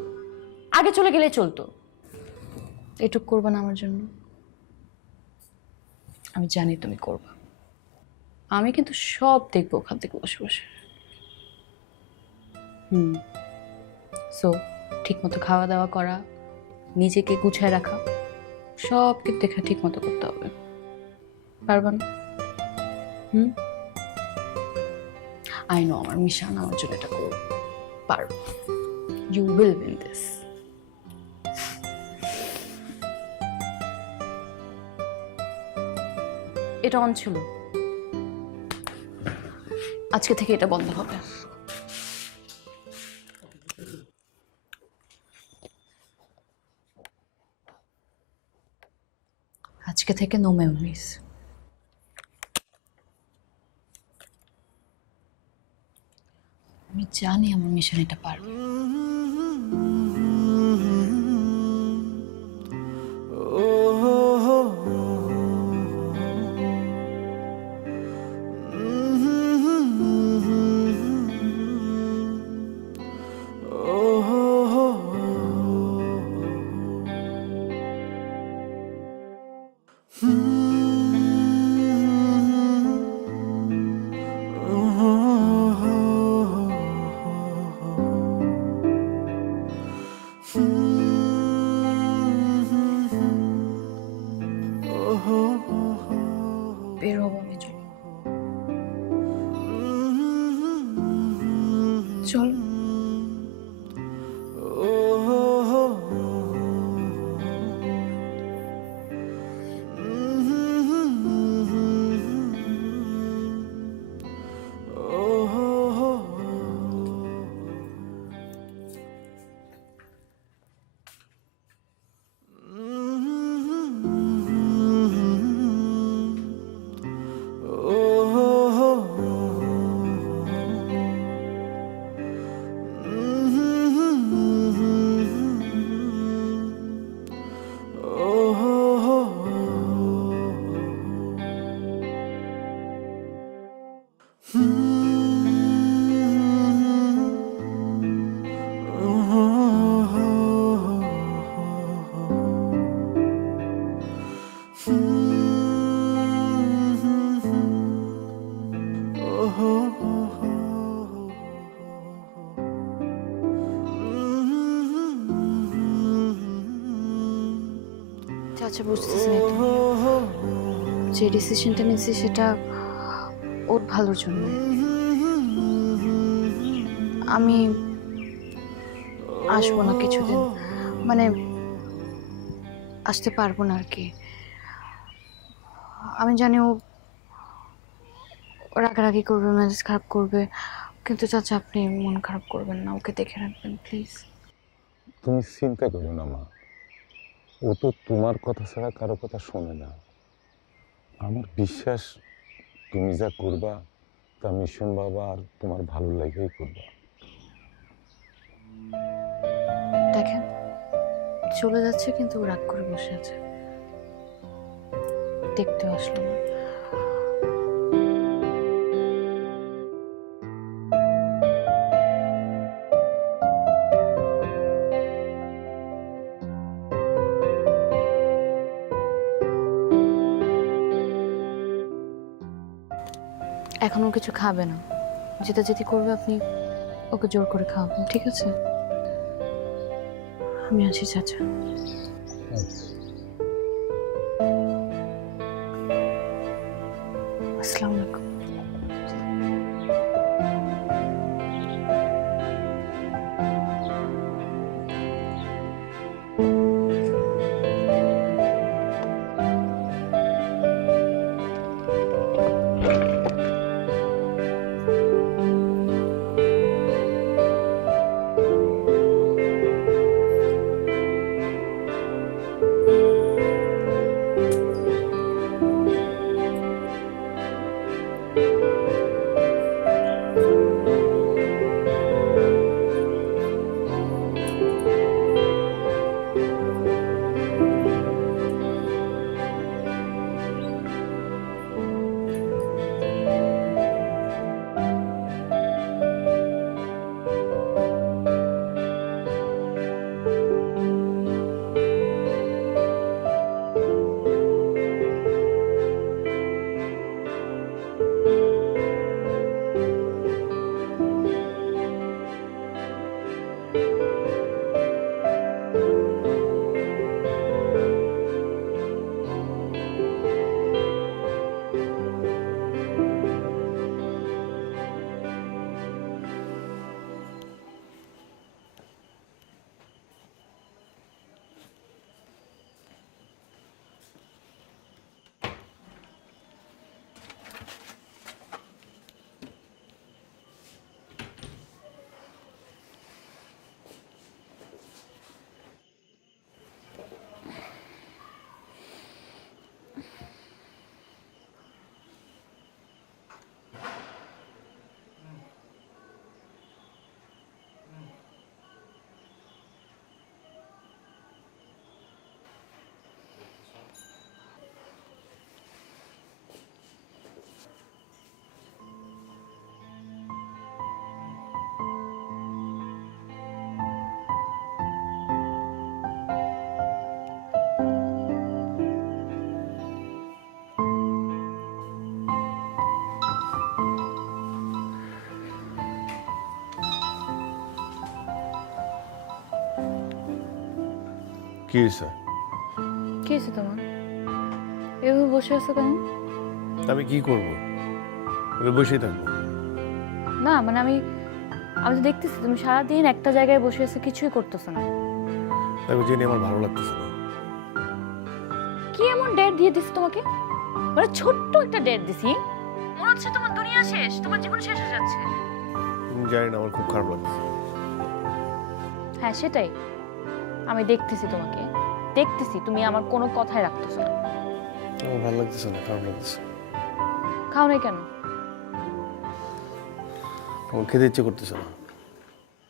আগে চলে গেলে চলতো। এটুক করবে না আমার জন্য? আমি জানি তুমি করবে, আমি কিন্তু সব দেখবো ওখান থেকে বসে বসে। সো ঠিক মতো খাওয়া দাওয়া করা, নিজেকে গুছায় রাখা, সব কিন্তু এখানে ঠিক মতো করতে হবে। পারবা না? আই নো আমার মিশন আমার জন্য এটা করবে, পারবো। You will win this. এটা অন ছিল, আজকে থেকে এটা বন্ধ হবে। আজকে থেকে নো মেমোরিজ। আমি জানি আমার মিশন এটা পারবে। বের হবো আমি, চলো চলো। চাচা বুঝতেছেন এটা, যে ডিসিশনটা নিয়েছি সেটা ওর ভালোর জন্য। আমি আসবো না কিছুদিন, মানে আসতে পারবো না আর কি। আমি জানি ও রাগারাগি করবে, মেজাজ খারাপ করবে, কিন্তু চাচা আপনি মন খারাপ করবেন না, ওকে দেখে রাখবেন প্লিজ। তুমি চিন্তা করো না মা, ও তো তোমার কথা ছাড়া কারো কথা শোনে না। আমার বিশ্বাস তুমি যা করবা তা মিশন বাবা আর তোমার ভালো লাগেই করবা। দেখেন চলে যাচ্ছে কিন্তু ও রাগ করে বসে আছে, দেখতে আসলো না। এখনো কিছু খাবে না, যেটা যেটি করবে আপনি ওকে জোর করে খাওয়াবেন, ঠিক আছে? আমি আছি চাচা। আসসালামু আলাইকুম। কি হয়েছে? কি হয়েছে তোমার? এভাবে বসে আছো কেন? আমি কি করব? বসেই থাকবো। না মানে আমি তো দেখতেছি তুমি সারাদিন একটা জায়গায় বসে আছো, কিছুই করতেছো না। দেখো জেনে আমার ভালো লাগতেছে না। কি এমন ডেট দিয়ে দিছি তোমাকে? মানে ছোট্ট একটা ডেট দিছি, মনে হচ্ছে তোমার দুনিয়া শেষ, তোমার জীবন শেষ হয়ে যাচ্ছে। জানি না, আমার খুব খারাপ লাগছে। হ্যাঁ সেটাই, আমি দেখতেছি তোমাকে, দেখতেছি তুমি আমার কোনো কথাই রাখতেছো না। আমার ভালো লাগতেছে না, খারাপ লাগতেছে। খাও নাই কেন? আমার খেতে ইচ্ছে করতেছে না।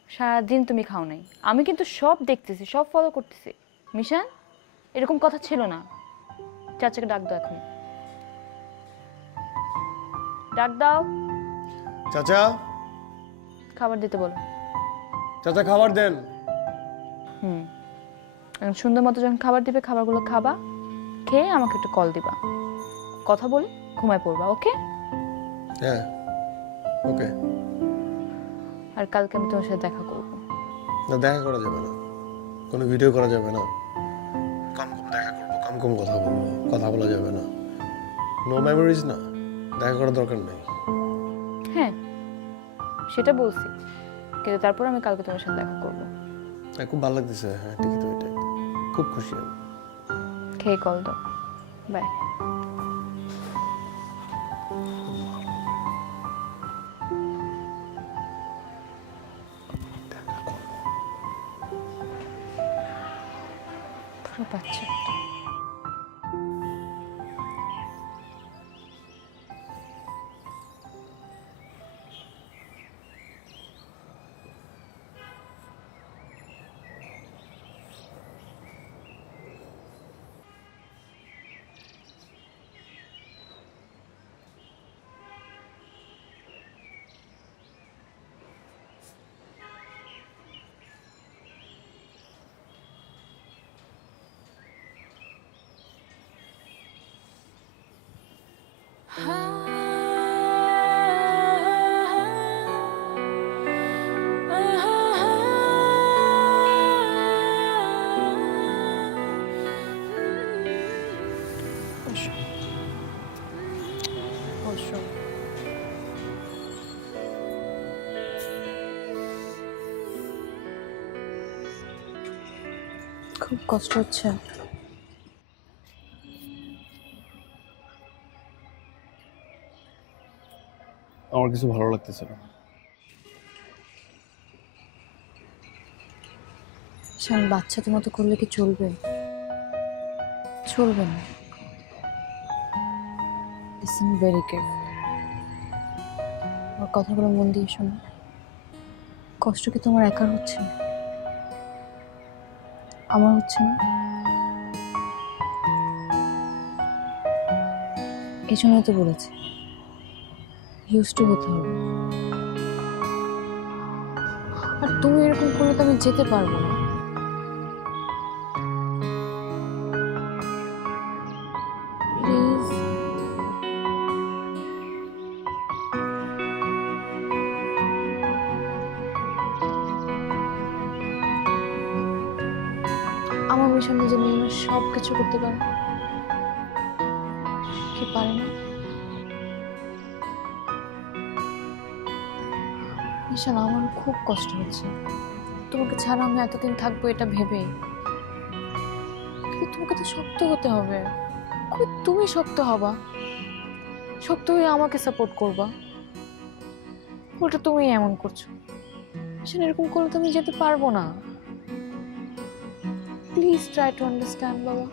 সারাদিন তুমি খাও নাই, আমি কিন্তু সব দেখতেছি, সব ফলো করতেছি। মিশান, এরকম কথা ছিল না। চাচাকে ডাক দাও এখন, ডাক দাও। চাচা, খাবার দিতে বলো। চাচা খাবার দেন। এখন সুন্দর মতো যখন খাবার দিবে, খাবারগুলো খাবা, খেয়ে আমাকে একটু কল দিবা, কথা বলে ঘুমায় পড়বা। ওকে? হ্যাঁ ওকে। আর কালকে আমি তোমার সাথে দেখা করবো। না, দেখা করা যাবে না, কোনো ভিডিও করা যাবে না। কম কম দেখা করবো, কম কম কথা বলবো, কথা বলা যাবে না। নো মেমোরিজ না, দেখা করার দরকার নেই। হ্যাঁ সেটা বলছি, কিন্তু তারপর আমি কালকে তোমার সাথে দেখা করবো। হ্যাঁ, খুব ভালো লাগতেছে। হ্যাঁ ঠিকই তো, এটাই খুব খুশি আমি। খেয়ে কল দাও। বাই। বাচ্চা এসো। খুব কষ্ট হচ্ছে। আমার কিছু ভালো লাগতেছে না। আমি বাচ্চাদের মতো করলে কি চলবে? চলবে না। Listen very carefully. আমার কথাগুলো মন দিয়ে শোনো। কষ্ট কি তোমার একার হচ্ছে? আমার হচ্ছে না? এই জন্যই তো বলেছি ইউজ টু হতে হবে। আর তুমি এরকম করলে তো আমি যেতে পারবো না। প্লিজ। আমার মিশন নিজের নিয়ে সব কিছু করতে পারে, কি পারে না? মিশন, আমার খুব কষ্ট হচ্ছে। তোমাকে ছাড়া আমি এতদিন থাকবো এটা ভেবে। কিন্তু তোমাকে তো শক্ত হতে হবে। কই তুমি শক্ত হবা? শক্ত হয়ে আমাকে সাপোর্ট করবা। উল্টো তুমি এমন করছো। মিশন, এরকম করলে তো আমি যেতে পারবো না। প্লিজ ট্রাই টু আন্ডারস্ট্যান্ড বাবা।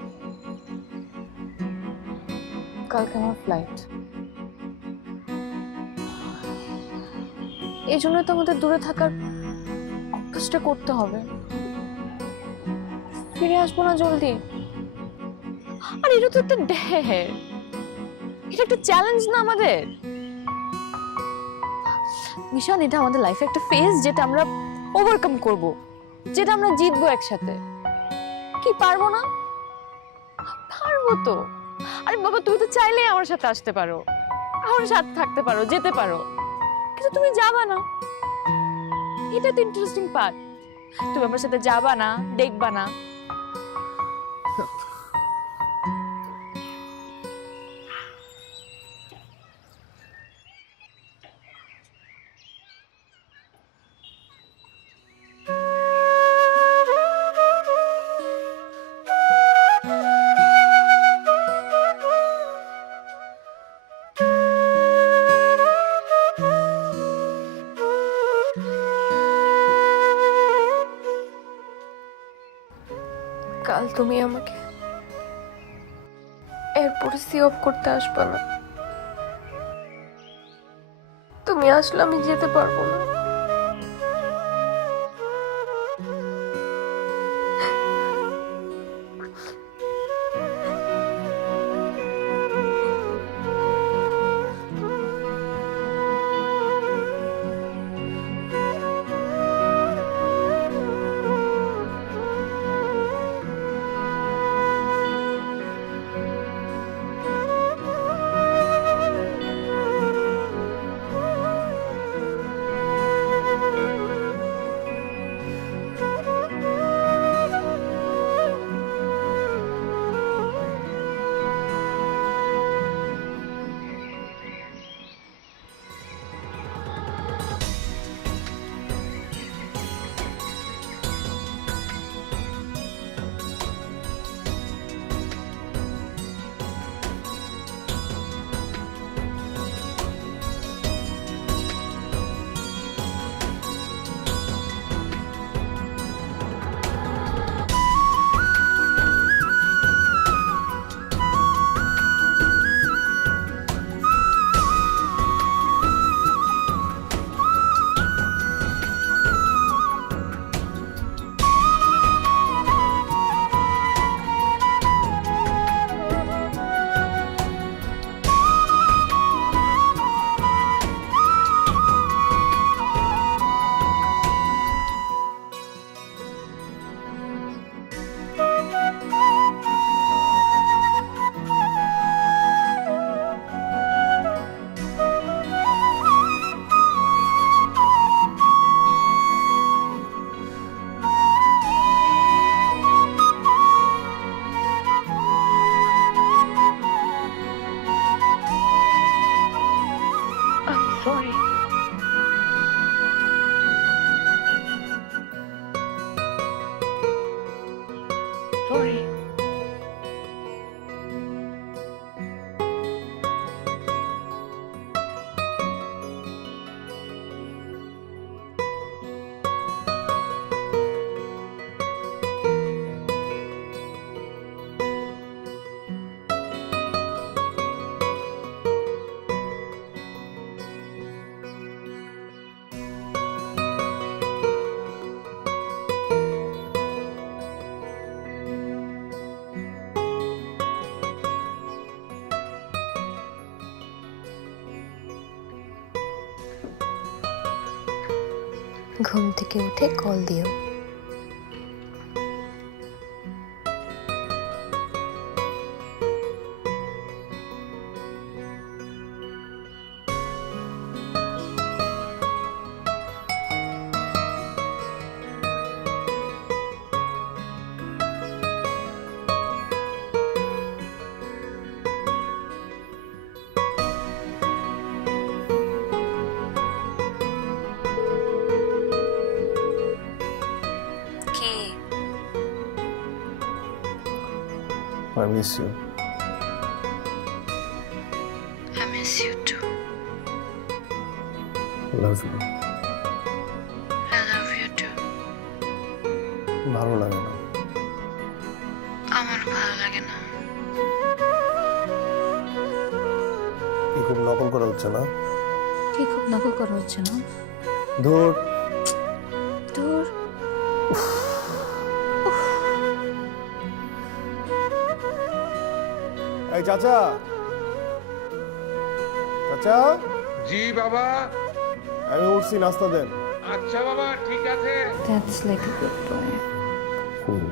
কালকে আমার ফ্লাইট। এই জন্য তো আমাদের দূরে থাকার অভ্যাসটা করতে হবে। ফিরে আসবো না জলদি। আর এটা তো একটা ঢের, এটা একটা চ্যালেঞ্জ না আমাদের। মিশন, এটা আমাদের লাইফে একটা ফেজ যেটা আমরা ওভারকাম করব, যেটা আমরা জিতবো একসাথে। কি পারবো না? পারবো তো। আরে বাবা, তুমি তো চাইলেই আমার সাথে আসতে পারো, আমার সাথে থাকতে পারো, যেতে পারো, কিন্তু তুমি যাবা না। এটা তো ইন্টারেস্টিং পার্ট। তুমি আমার সাথে যাবা না, দেখবা না। কাল তুমি আমাকে এয়ারপোর্টে সি অফ করতে আসবে না। তুমি আসলে আমি যেতে পারবো না। পরে। ঘুম থেকে উঠে কল দিও। I miss you. I miss you too. Love you. I love you too. ভালো লাগে না। আমার ভালো লাগে না। কি খুব নকল করা হচ্ছে না? কি খুব নকল করা হচ্ছে না? ধুর, দূর। এই চাচা, চাচা, জি বাবা। আমি উঠছি, নাস্তা দেন। আচ্ছা বাবা, ঠিক আছে। That's like a good boy. Cool,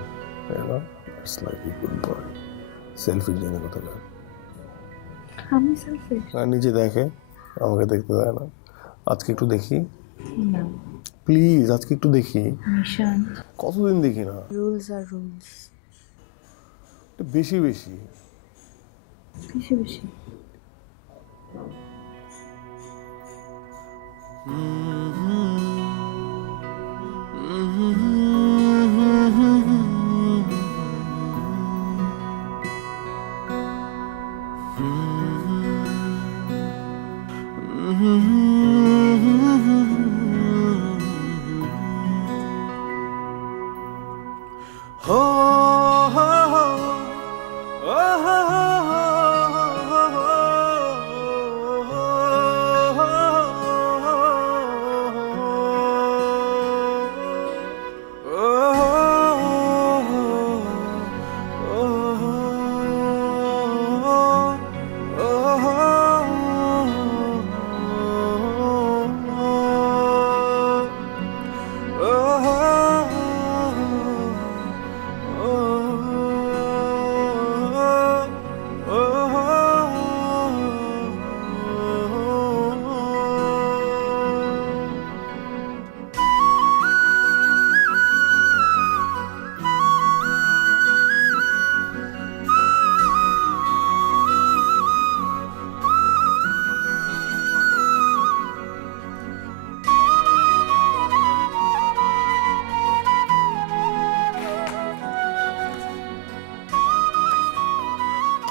তাই না? It's like a good boy. Selfie জেনে কথা বলে। আমি সেলফিশ আর নিচে দেখে, আমাকে দেখতে দেয় না। আজকে একটু দেখি, না। প্লিজ আজকে একটু দেখি। মিশন, কতদিন দেখি না? রুলস আর রুলস। বেশি বেশি। বেশি বেশি।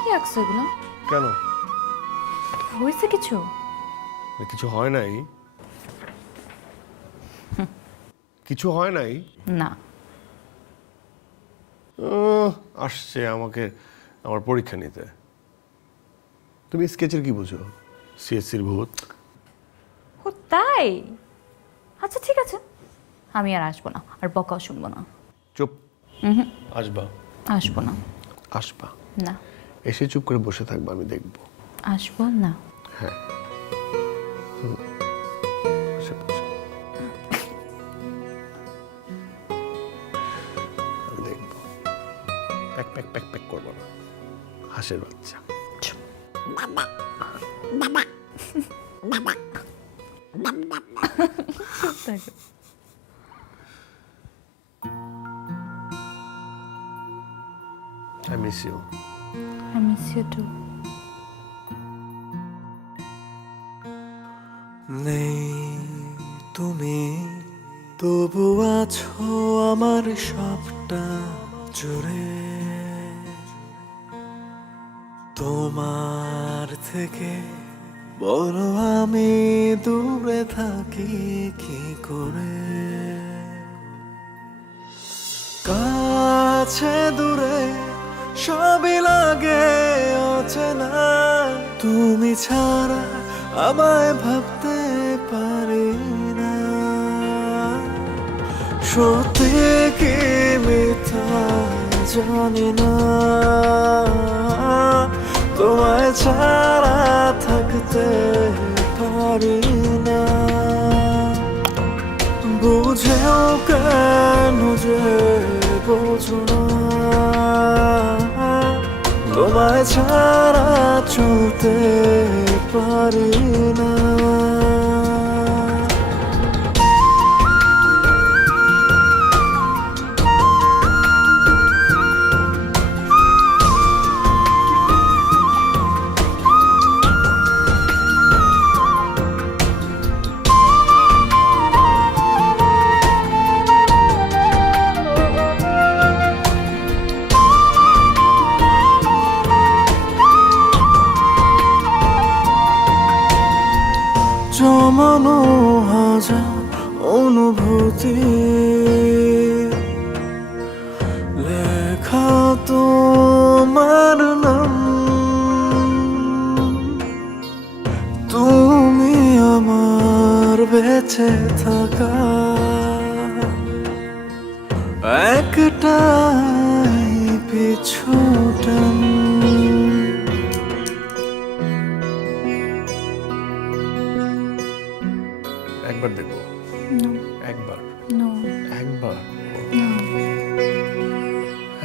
কি আঁকছো এগুলো? কেন? হয়েছে কিছু? কিছু হয় নাই। কিছু হয় নাই। না। আসছে আমাকে আমার পরীক্ষা নিতে। তুমি স্কেচের কি বুঝো? সিএসসির ভূত। ও তাই? আচ্ছা ঠিক আছে, আমি আর আসবো না, আর বকাও শুনবো না। চুপ। আসবা? আসবো না। আসবা না। এসে চুপ করে বসে থাকবা, আমি দেখবো। আসবো না। হ্যাঁ, বসে বসে। আমি দেখবো। প্যাক প্যাক প্যাক প্যাক করবো না, হাঁসের বাচ্চা। I miss you. I miss you too. নেই তুমি, তবু আছো আমার সবটা জুড়ে তোমার থেকে বলো আমি দূরে থাকি কি করে কাছে দূরে সবই লাগে অচেনা তুমি ছাড়া আমায় ভাবতে পারি না সত্যি কি মিথ্যা জানি না তোমায় ছাড়া থাকতে পারি না বুঝেও কেন যে বোঝো না তোমায় ছাড়া চলতে পারি না জমানো হাজার অনুভূতি লেখা তোমার নাম তুমি আমার বেঁচে থাকা একটাই পিছুটান একবার দেখবো একবার একবার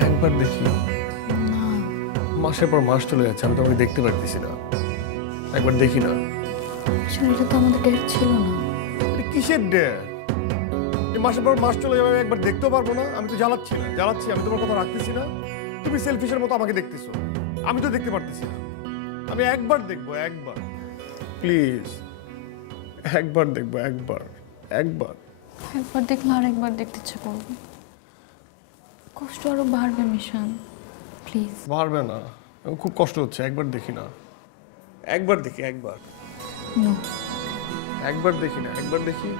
একবার দেখি মাসের পর মাস চলে যাচ্ছে আমি তোমাকে দেখতে পারতেছি না একবার দেখি না এটা তো আমাদের ডেট ছিল না এটা কিসের ডে মাসের পর মাস চলে যাবে আমি একবার দেখতেও পারবো না আমি তো জ্বালাচ্ছি আমি তোমার কথা রাখতেছি না তুমি সেলফিশের মতো আমাকে দেখতেছো আমি তো দেখতে পারতেছি না আমি একবার দেখবো একবার প্লিজ একবার দেখবো একবার একবার দেখলে আর একবার দেখতে ইচ্ছে করবে কষ্ট আরো বাড়বে মিশন প্লিজ পারবে না আমার খুব কষ্ট হচ্ছে একবার দেখি না একবার দেখি একবার নো একবার দেখি না একবার দেখি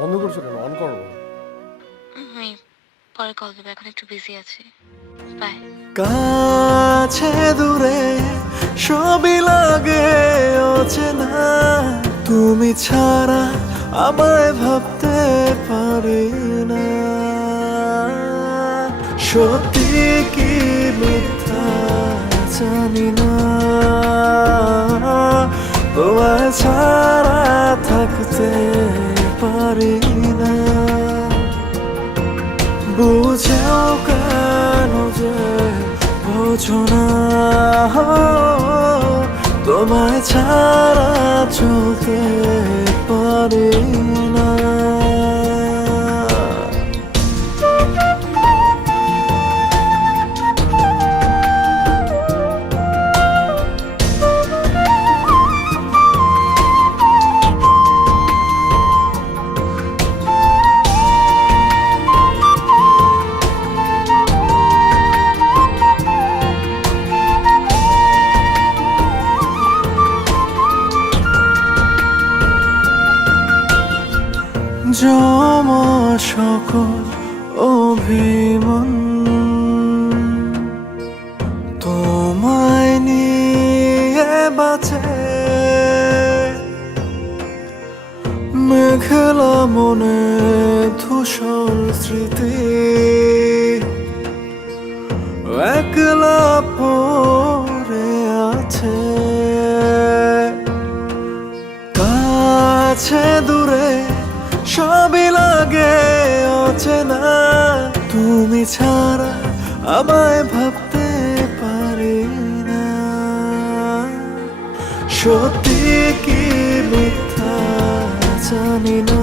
বন্ধ করছো কেন অন করো আমি পরে কল দেবো এখন একটু বিজি আছি বাই কাছে দূরে সবই লাগে অচেনা তুমি ছাড়া আমায় ভাবতে পারি না সত্যি কি মিথ্যা জানি না তোমায় ছাড়া থাকতে পারি না বুঝেও কেন যে বোঝো না তোমায় ছাড়া চলতে পারি না অভিমান তোমায় নিয়ে বাঁচে মেঘলা মনে ধূসর স্মৃতি একলা পড়ে আছে কাছে দূরে সবই লাগে অচেনা তুমি ছাড়া আমায় ভাবতে পারি না সত্যি কি মিথ্যা জানি না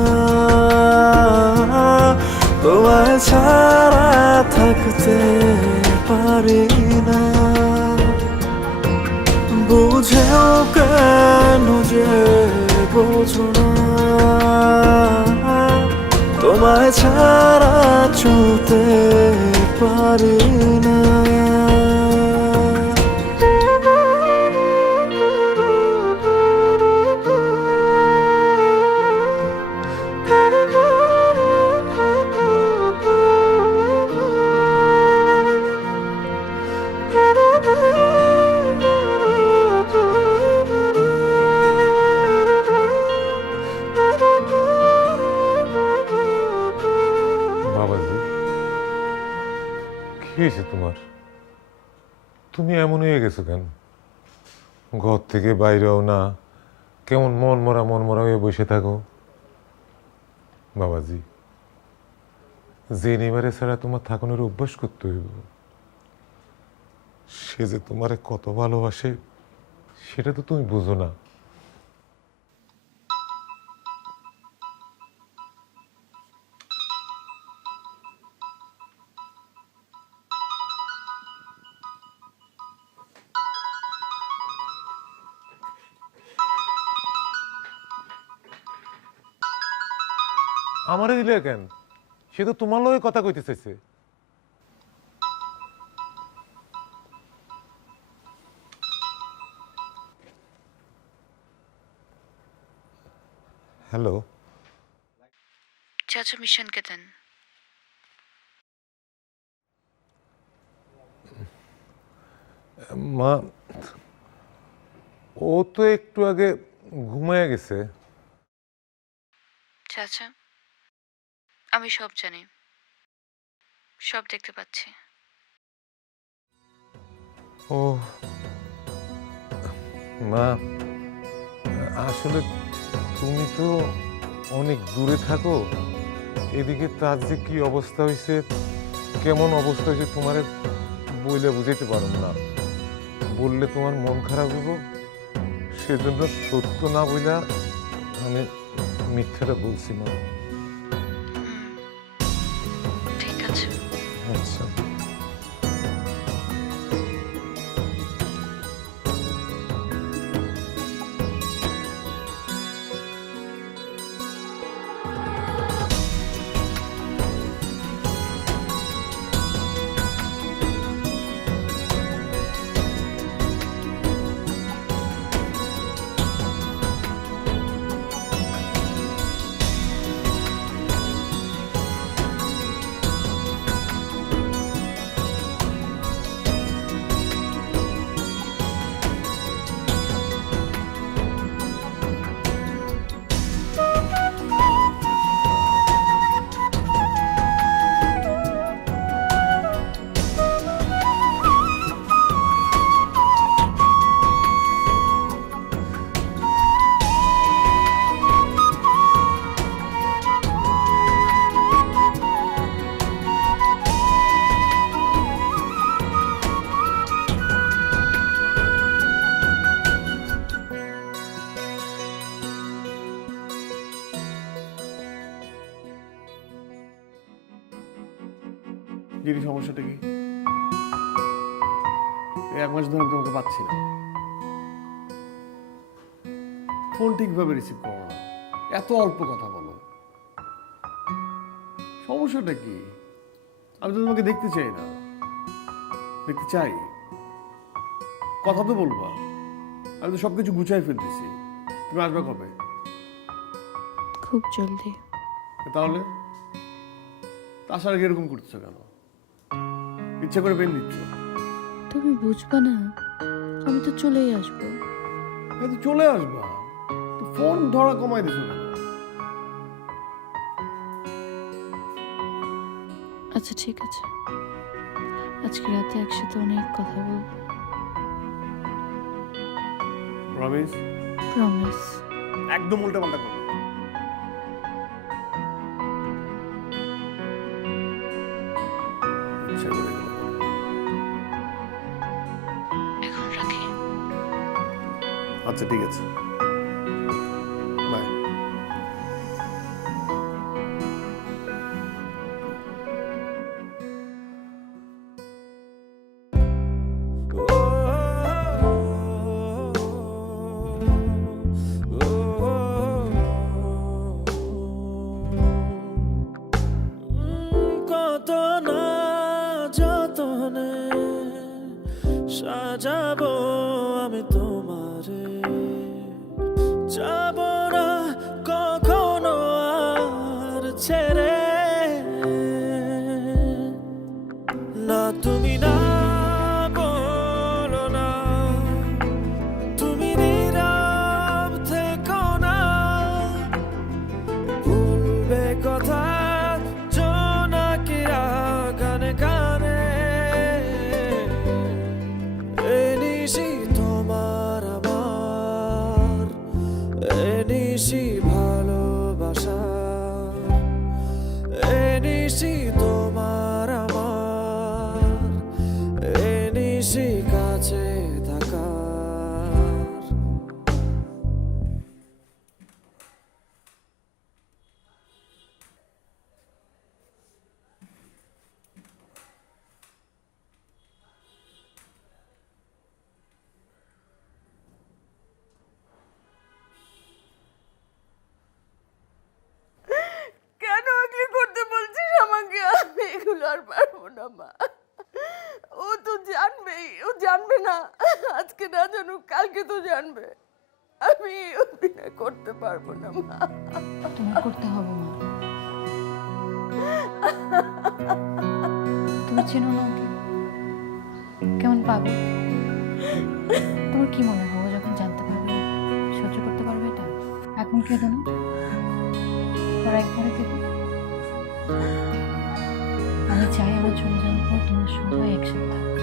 তোমায় ছাড়া থাকতে পারি না বুঝেও কেন যে বোঝো না তোমায় ছাড়া চলতে পারি না বাবাজি কি হয়েছে তোমার? তুমি এমন হয়ে গেছো কেন? ঘর থেকে বাইরেও না, কেমন মন মরা হয়ে বসে থাকো। বাবাজি, যে নেবারে ছাড়া তোমার থাকানোর অভ্যাস করতে হইব, সে যে তোমারে কত ভালোবাসে সেটা তো তুমি বুঝো না। আমারে দিলে কেন? সে তো তোমার লগে কথা কইতে চাইছে। হ্যালো, চাচা মিশনকে দেন। মা ও তো একটু আগে ঘুমায় গেছে। চাচা, আমি সব জানি, সব দেখতে পাচ্ছি। ও মা, আসলে তুমি তো অনেক দূরে থাকো, এদিকে তার যে কি অবস্থা হয়েছে, কেমন অবস্থা হয়েছে তোমার বইলে বুঝাইতে পারো না। বললে তোমার মন খারাপ হইব, সেজন্য সত্য না বইলা আমি মিথ্যাটা বলছি না। ঠিক আছে। আচ্ছা, গিরি, সমস্যাটা কি? এই 1 মাস ধরে আমি তোমাকে পাচ্ছি না, ফোন ঠিকভাবে রিসিভ করো না, এত অল্প কথা বলো, সমস্যাটা কি? আমি তো তোমাকে দেখতে চাই না। দেখতে চাই, কথা তো বলবা। আমি তো সবকিছু গুছাই ফেলতেছি, তুমি আসবে কবে? খুব জলদি। তাহলে তাছাড়া এরকম করতেছো কেন? ইচ্ছা করে পেন দিচ্ছ? তুমি বুঝবা না, আমি তো চলেই আসবো। হয়তো চলে আসবা, তো ফোন ধরা কমাই দিছো কেন? আচ্ছা ঠিক আছে, আজকে রাতে একসাথে অনেক কথা বলবো। প্রমিস? প্রমিস। একদম উল্টা পাল্টা করো। ইচ্ছা করে এগুলো করো। এখন রাখি। আচ্ছা ঠিক আছে, বাই। কত না যতনে সাজাবো আমি তোমারে, যাব না কখনো আর ছেড়ে। না তুমি না বলো না, তুমি নীরব থেকো না, বলবে কথা জোনাকিরা গানে গানে। এ নিশি তোমার আমার, এ নিশি ভালোবাসা, এ নিশি তোমার আমার, এ নিশি কাছে থাকার। কেন আগলি করতে বলছিস আমাকে? আমি এগুলো আর পারবো না মা। ও তো জানবেই, ও জানবে না, আজকে না জানুক কালকে তো জানবে। আমি অভিনয় করতে পারবো না মা। তোমার করতে হবে মা। তুমি চেনো না ওকে? কেমন পাগল। তোমার কি মনে হয় ও যখন জানতে পারবে সহ্য করতে পারবে এটা? এখন কেঁদো না, ওরা একবারে কেঁদো। আমি চাই আমার চলে যাওয়ার পর তোমার সবাই একসাথে থাকবে।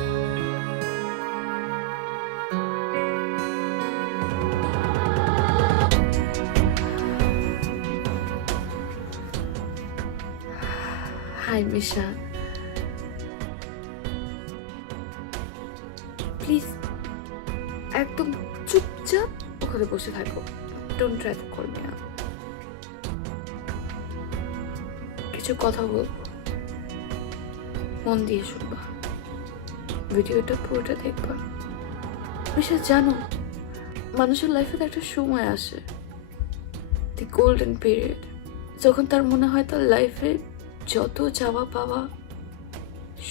হাই মিশা, প্লিজ একদম চুপচাপ ওখানে বসে থাকো। Don't try to call me out. কিছু কথা বলবো, মন দিয়ে শুনবা, ভিডিওটা পুরোটা দেখবা। মিশা জানো, মানুষের লাইফে একটা সময় আসে, দি গোল্ডেন পিরিয়ড, যখন তার মনে হয় তার লাইফে যত চাওয়া পাওয়া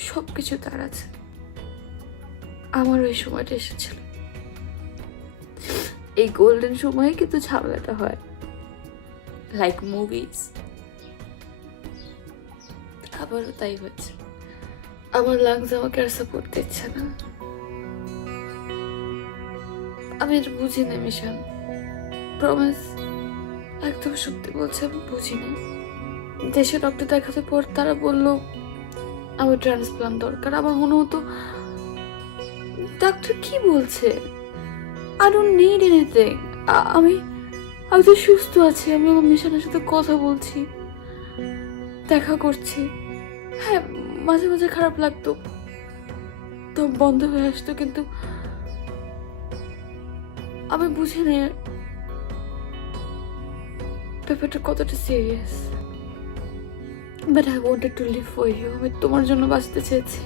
সব কিছু তার আছে। আমার ওই সময়টা এসেছিল। এই গোল্ডেন সময়ে কিন্তু ঝামেলাটা হয়, লাইক মুভিজ। আবারও তাই হচ্ছে। আমার লাংস আমাকে আর সাপোর্ট দিচ্ছে না। আমি এটা বুঝি না মিশন, প্রমিস, একদম সত্যি বলছে, আমি বুঝি না। দেশে ডক্টর দেখাতে পর তারা বলল আমার ট্রান্সপ্লান্ট দরকার। আমার মনে হতো ডাক্তার কি বলছে, আই ডোন্ট নিড এনিথিং। আমি তো সুস্থ আছি। আমি আমার মিশনের সাথে কথা বলছি, দেখা করছি। হ্যাঁ, মাঝে মাঝে খারাপ লাগতো, তো বন্ধ হয়ে আসতো, কিন্তু আমি বুঝি না ব্যাপারটা কতটা serious. But I wanted to live for you. আমি তোমার জন্য বাঁচতে চেয়েছি।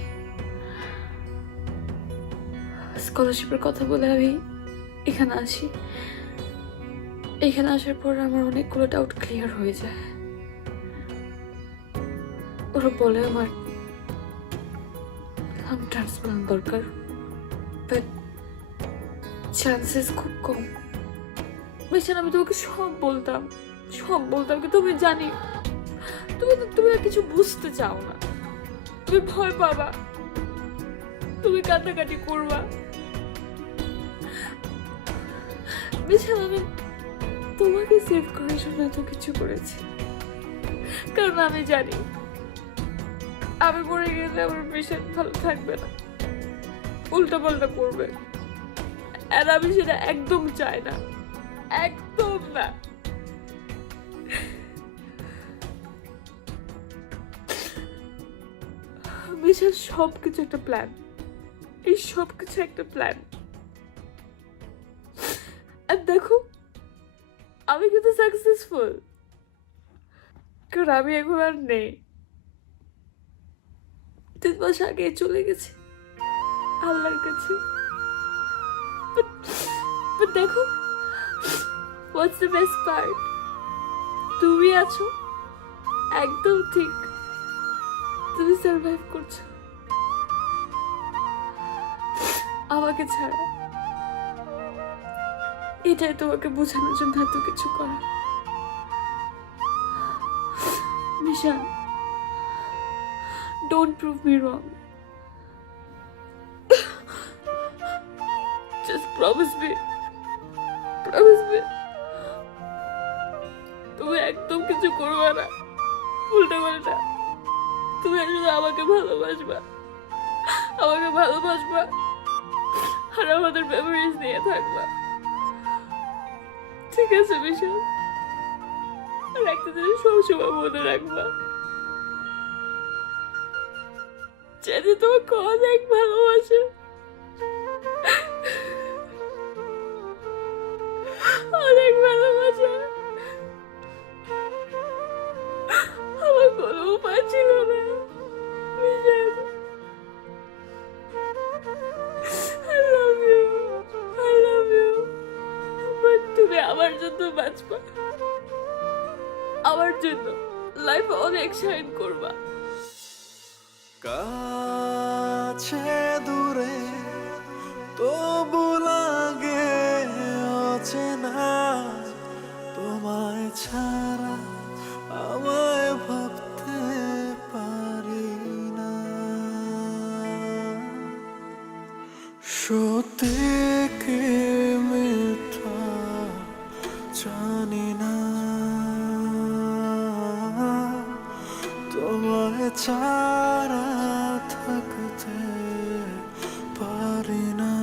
স্কলারশিপের কথা বলে আমি এখানে আসি। এখানে আসার পর আমার অনেকগুলো ডাউট ক্লিয়ার হয়ে যায়। ওরা বলে আমার ট্রান্সপ্লান্ট দরকার, বাট চান্সেস খুব কম। মিশন, আমি তোমাকে সব বলতাম, কিন্তু আমি জানি তুমি আর কিছু বুঝতে চাও না, তুমি ভয় পাবা, তুমি কান্নাকাটি করবা। বিশাল, আমি তোমাকে সেভ করার জন্য এত কিছু করেছি, কারণ আমি জানি আমি মরে গেলে আমার বিশাল ভালো থাকবে না, উল্টা পাল্টা করবে, আর আমি সেটা একদম চাই না, একদম না। বিশাল, সবকিছু একটা প্ল্যান, এই সবকিছু একটা প্ল্যান। আর দেখো, আমি কিন্তু সাকসেসফুল, কারণ আমি এখন আর নেই, 3 মাস আগে চলে গেছি আল্লাহর কাছে। But দেখো, what's the best part? তুমি আছো, একদম ঠিক, তুমি সার্ভাইভ করছো আমাকে ছাড়া। এটাই তোমাকে বোঝানোর জন্য এত কিছু করা। মিশান, don't prove me wrong. Just promise me. Promise me. তুমি একদম কিছু করবে না, উল্টা পাল্টা। তুমি শুধু আমাকে ভালোবাসবা, আমাকে ভালোবাসবা, আর আমাদের মেমোরিজ নিয়ে থাকবা, ঠিক আছে বিশাল? আর একটা জিনিস সবসময় মনে রাখবা, যদি তোমাকে অনেক ভালোবাসে, অনেক ভালোবাসে। আমার কোনো উপায় ছিল না বিশাল। I love you, I love you, but তুমি আমার জন্য বাঁচবা, আমার জন্য লাইফে অনেক শাইন করবা। কাছে দূরে তবু লাগে অচেনা, তোমায় ছাড়া আমায় ভাবতে পারি না। সত্যি কি মিথ্যা জানি না, তোমায় ছাড়া থাকতে পারি না।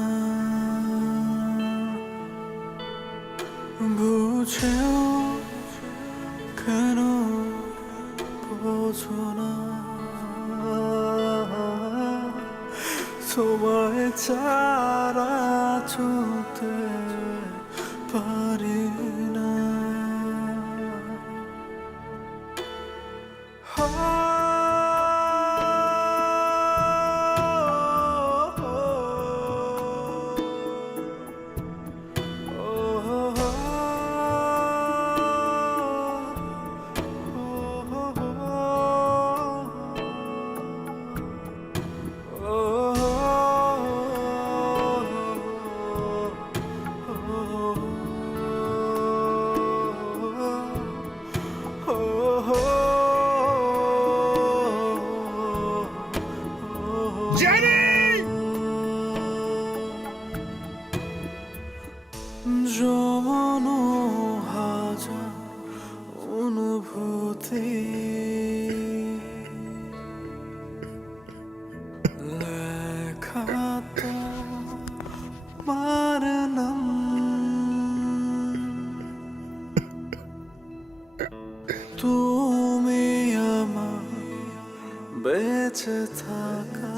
বুঝেও কেন বোঝো না, তোমায় ছাড়া চলতে পারি না। জমানো হাজার অনুভূতি লেখা তোমার নাম, তুমি আমার বেঁচে থাকা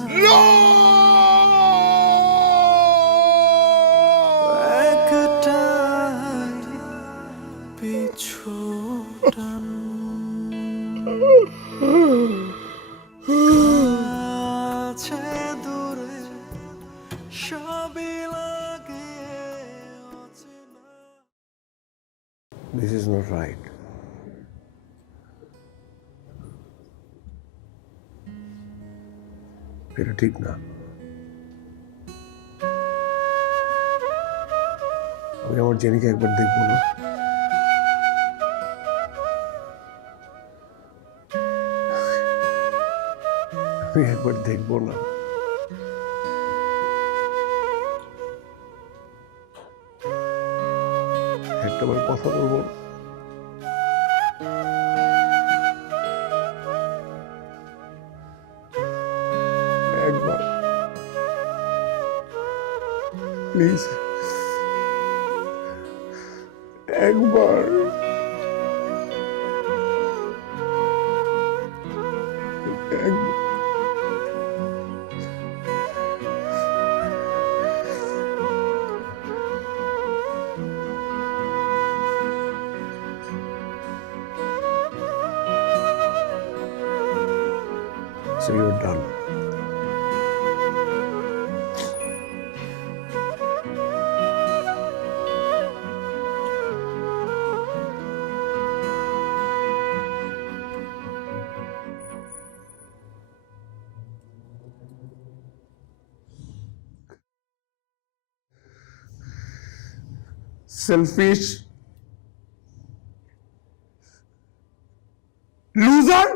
পিছু টান। কাছে দূরে সবই লাগে অচেনা। This is not right. এটা ঠিক না। আমি আমার জেনিকে একবার দেখবো না? আমি একবার দেখবো না? একটাবার কথা বলবো না? একবার প্লিজ, একবার। So you're done. Selfish loser.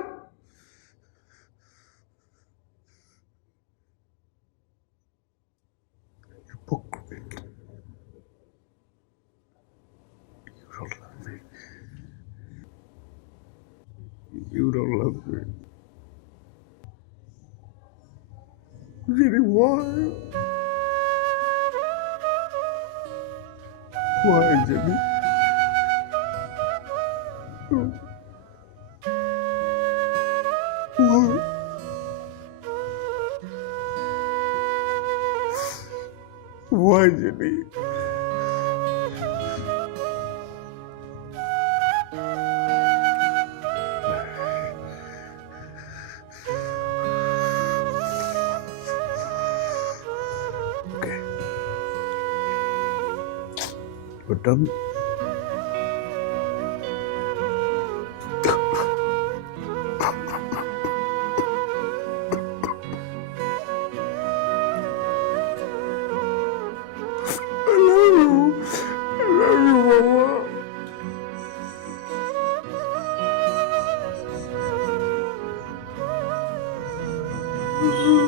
Hypocrite. You don't love me. You don't love me. Really, why? Why, Jenny? Why? Why, Jenny? Okay. You're done. Mama.